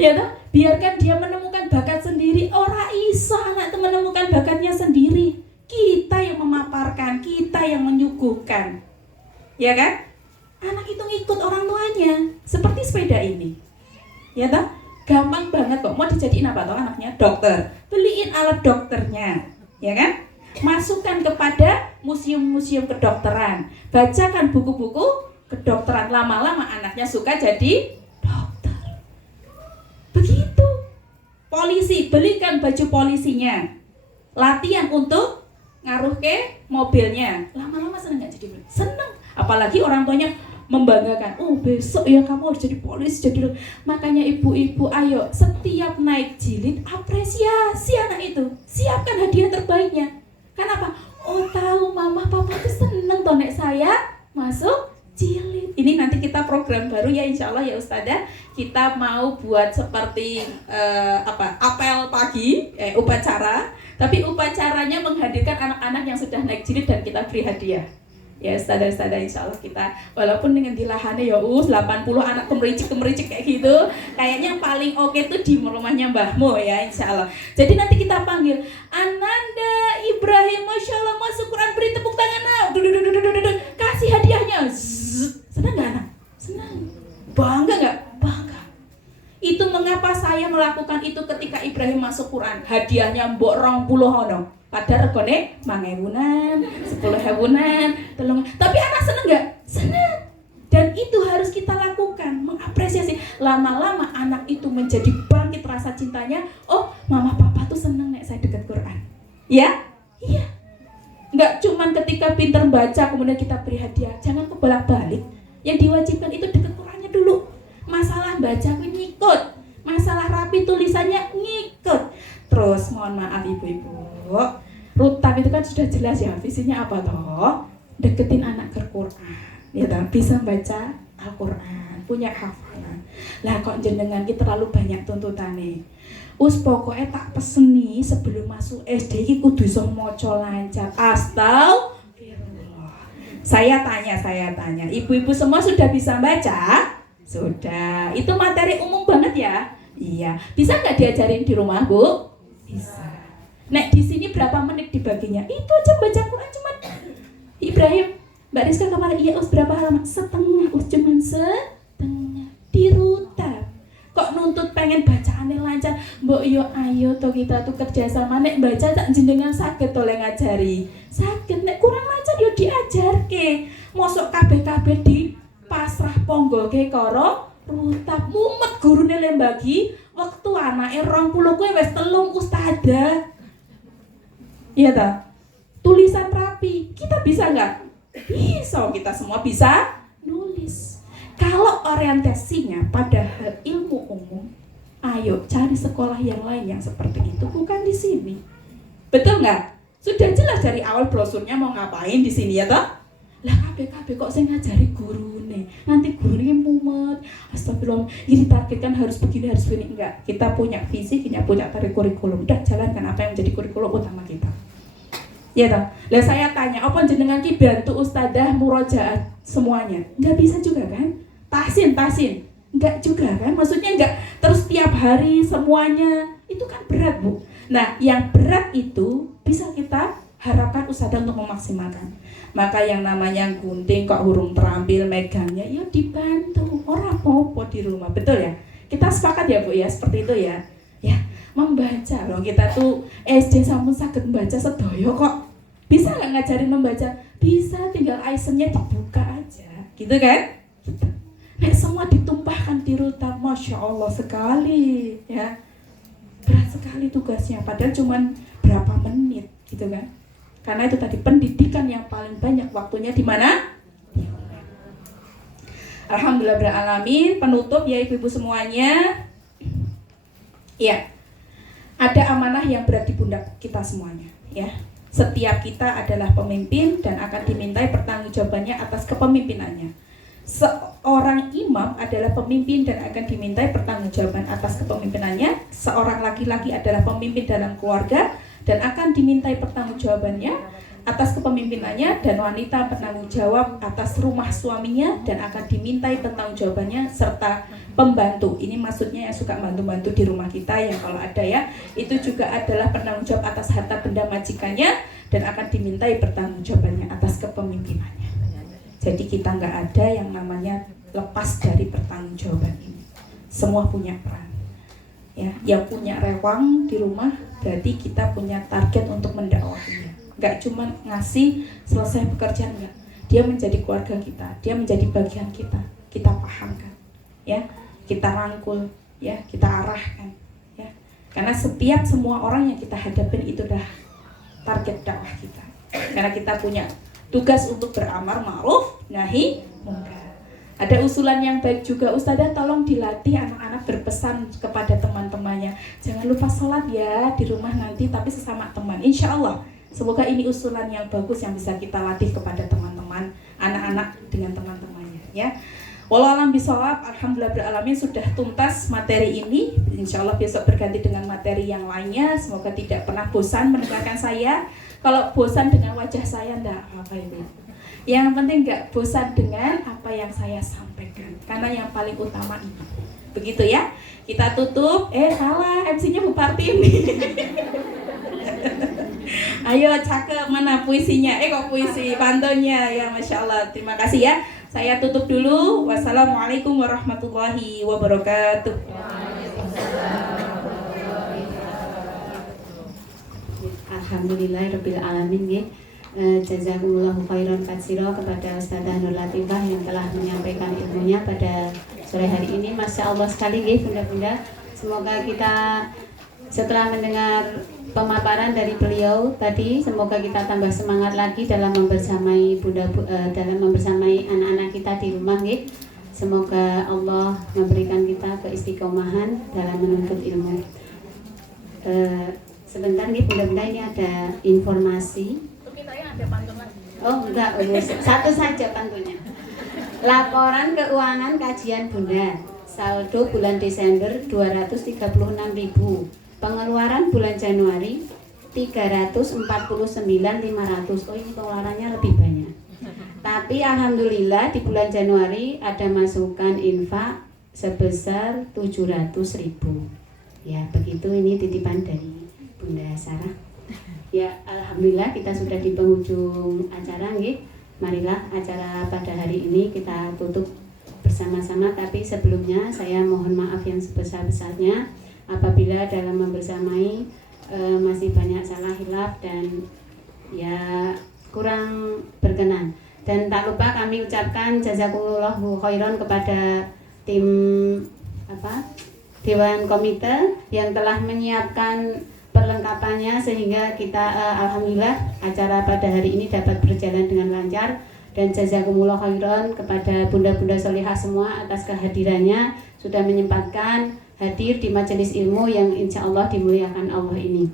Ya toh, biarkan dia menemukan bakat sendiri. Ora iso anak itu menemukan bakatnya sendiri. Kita yang memaparkan, kita yang menyuguhkan. Ya kan? Anak itu ngikut orang tuanya. Seperti sepeda ini. Ya toh? Gampang banget kok. Mau dijadiin apa toh anaknya? Dokter. Beliin alat dokternya. Ya kan? Masukkan kepada museum-museum kedokteran. Bacakan buku-buku kedokteran. Lama-lama anaknya suka jadi begitu. Polisi, belikan baju polisinya. Latihan untuk ngaruh ke mobilnya. Lama-lama seneng gak jadi? Seneng. Apalagi orang tuanya membanggakan. Oh besok ya kamu harus jadi polisi. Makanya ibu-ibu ayo setiap naik jilid apresiasi anak itu. Siapkan hadiah terbaiknya. Kenapa? Oh tahu mama papa itu seneng toh nek saya masuk jilid. Ini nanti kita program baru ya insya Allah ya Ustazah. Kita mau buat seperti apel pagi, upacara. Tapi upacaranya menghadirkan anak-anak yang sudah naik jilid dan kita beri hadiah. Ya ustadzah insya Allah kita walaupun dengan dilahannya ya 80 anak kemericik kayak gitu, kayaknya yang paling oke tuh di rumahnya Mbah Mo ya insya Allah. Jadi nanti kita panggil Ananda Ibrahim, Masya Allah masuk Quran, beri tepuk tangan now, kasih hadiahnya. Senang gak anak? Senang. Bangga gak? Bangga. Itu mengapa saya melakukan itu ketika Ibrahim masuk Quran, hadiahnya mbok 20 ono. Padahal regane 5.000-an, 10.000-an, tapi anak seneng gak? Seneng. Dan itu harus kita lakukan, mengapresiasi. Lama-lama anak itu menjadi bangkit rasa cintanya. Oh, mama papa tuh seneng nek saya dekat Quran. Ya? Iya. Nggak cuman ketika pinter baca kemudian kita beri hadiah. Jangan kebolak-balik. Yang diwajibkan itu dekat Qurannya dulu. Masalah baca ngikut, masalah rapi tulisannya ngikut. Terus mohon maaf ibu-ibu, Rutab itu kan sudah jelas ya visinya apa toh? Deketin anak ke Quran, ya toh? Bisa baca Al-Quran, punya hafalan. Lah kok jenengan ki terlalu banyak tuntutane. Us pokoknya tak peseni sebelum masuk SD ki kudu iso maca lancar. Astagfirullah. Saya tanya, ibu-ibu semua sudah bisa baca? Sudah. Itu materi umum banget ya? Iya. Bisa nggak diajarin di rumah, Bu? Bisa. Nek di sini berapa menit dibaginya? Itu aja baca Quran cuman Ibrahim, Mbak Rizka kemarin iya us berapa halaman? Setengah, us cuman setengah. Dirutab. Kok nuntut pengen bacaannya lancar? Mbok yo ayo to kita tuh kerja sama nek baca tak jenengan saged to le ngajari. Saged nek kurang lancar yo diajarke. Mosok kabeh-kabeh di pasrah ponggolke karo rutab mumet gurune le bagi waktu anake 20 kuwi wis 3 ustadzah. Iya ta? Tulisan rapi. Kita bisa enggak? Bisa, kita semua bisa nulis. Kalau orientasinya pada ilmu umum, ayo cari sekolah yang lain yang seperti itu, bukan di sini. Betul enggak? Sudah jelas dari awal brosurnya mau ngapain di sini ya toh? Lah kabeh kok saya ngajari gurune. Nanti gurune mumet. Astagfirullah, ini targetkan harus begini, harus begini. Enggak, kita punya visi, kita punya kurikulum. Udah jalankan apa yang menjadi kurikulum utama kita. Ya toh. Lah saya tanya, apa jenengan ki bantu ustadzah murojaah semuanya? Enggak bisa juga kan? Tahsin. Enggak juga kan? Maksudnya enggak terus tiap hari semuanya. Itu kan berat, Bu. Nah, yang berat itu bisa kita harapkan ustadzah untuk memaksimalkan. Maka yang namanya gunting kok hurung terampil megangnya ya dibantu. Orang apa di rumah, betul ya? Kita sepakat ya Bu ya, seperti itu ya. Ya, membaca loh, kita tuh SD sampun saged membaca sedoyo kok. Bisa nggak ngajarin membaca? Bisa, tinggal itemnya dibuka aja, gitu kan? Gitu. Nek semua ditumpahkan di rutab, Masya Allah sekali ya. Berat sekali tugasnya, padahal cuman berapa menit gitu kan? Karena itu tadi pendidikan yang paling banyak waktunya di mana? Alhamdulillah beralamin. Penutup ya ibu-ibu semuanya. Ya, ada amanah yang berat di pundak kita semuanya. Ya, setiap kita adalah pemimpin dan akan dimintai pertanggungjawabannya atas kepemimpinannya. Seorang imam adalah pemimpin dan akan dimintai pertanggungjawaban atas kepemimpinannya. Seorang laki-laki adalah pemimpin dalam keluarga dan akan dimintai pertanggungjawabannya atas kepemimpinannya, dan wanita bertanggung jawab atas rumah suaminya dan akan dimintai pertanggungjawabannya serta pembantu. Ini maksudnya yang suka bantu-bantu di rumah kita yang kalau ada ya, itu juga adalah pertanggung jawab atas harta benda majikannya dan akan dimintai pertanggungjawabannya atas kepemimpinannya. Jadi kita nggak ada yang namanya lepas dari pertanggungjawaban ini. Semua punya peran. Ya, yang punya rewang di rumah berarti kita punya target untuk mendakwahinya. Nggak cuma ngasih selesai pekerjaan, enggak. Dia menjadi keluarga kita, dia menjadi bagian kita. Kita pahamkan, ya, kita rangkul, ya, kita arahkan, ya. Karena semua orang yang kita hadapin itu dah target dakwah kita. Karena kita punya tugas untuk beramar ma'ruf nahi munkar. Ada usulan yang baik juga, Ustazah tolong dilatih anak-anak berpesan kepada teman-temannya. Jangan lupa sholat ya di rumah nanti, tapi sesama teman. Insya Allah, semoga ini usulan yang bagus yang bisa kita latih kepada teman-teman, anak-anak dengan teman-temannya. Ya, walau alam bisawab, alhamdulillah beralamin sudah tuntas materi ini. Insya Allah besok berganti dengan materi yang lainnya. Semoga tidak pernah bosan mendengarkan saya. Kalau bosan dengan wajah saya, enggak apa-apa ini. Yang penting nggak bosan dengan apa yang saya sampaikan, karena yang paling utama ini. Begitu ya. Kita tutup. Salah, MC-nya Bu Partin. Ayo cakep, mana puisinya? Kok puisi pantunnya ya, Masya Allah. Terima kasih ya. Saya tutup dulu. Wassalamualaikum warahmatullahi wabarakatuh. Alhamdulillahirabbil alamin nggih. Jazakumullahu khairan katsira kepada Ustazah Nur Latifah yang telah menyampaikan ilmunya pada sore hari ini. Masya Allah sekali nggih bunda-bunda. Semoga kita setelah mendengar pemaparan dari beliau tadi, semoga kita tambah semangat lagi dalam membersamai dalam membersamai anak-anak kita di rumah nggih. Semoga Allah memberikan kita keistiqomahan dalam menuntut ilmu. Sebentar nih bunda-bunda, ini ada informasi. Oh enggak, satu saja pantunnya. Laporan keuangan kajian bunda, saldo bulan Desember 236.000, pengeluaran bulan Januari 349.500. Oh ini pengeluarannya lebih banyak. Tapi alhamdulillah di bulan Januari ada masukan infak sebesar 700.000. Ya begitu, ini titipan dari Bunda Sarah. Ya alhamdulillah kita sudah di penghujung acara nggih. Marilah acara pada hari ini kita tutup bersama-sama, tapi sebelumnya saya mohon maaf yang sebesar-besarnya apabila dalam membersamai masih banyak salah hilaf dan ya kurang berkenan. Dan tak lupa kami ucapkan jazakumullahu khairan kepada tim Dewan Komite yang telah menyiapkan perlengkapannya sehingga kita alhamdulillah acara pada hari ini dapat berjalan dengan lancar. Dan jazakumullah khairan kepada bunda-bunda solihah semua atas kehadirannya, sudah menyempatkan hadir di majelis ilmu yang insya Allah dimuliakan Allah ini.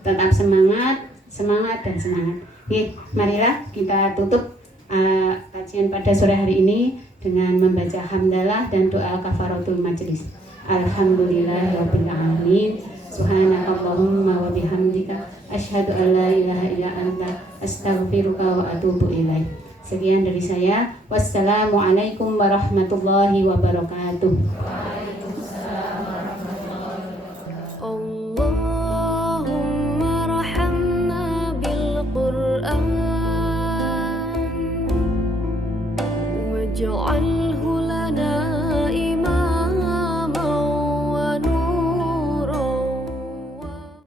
Tetap semangat, semangat dan semangat. Oke, marilah kita tutup kajian pada sore hari ini dengan membaca hamdalah dan doa kafaratul majelis. Alhamdulillahirabbil alamin. Subhanakallahumma wa bihamdika asyhadu an la ilaha illa anta astaghfiruka wa atubu ilaik. Sekian dari saya. Wassalamualaikum warahmatullahi wabarakatuh. Allahumma rahamna bil Qur'an waj'alhu lana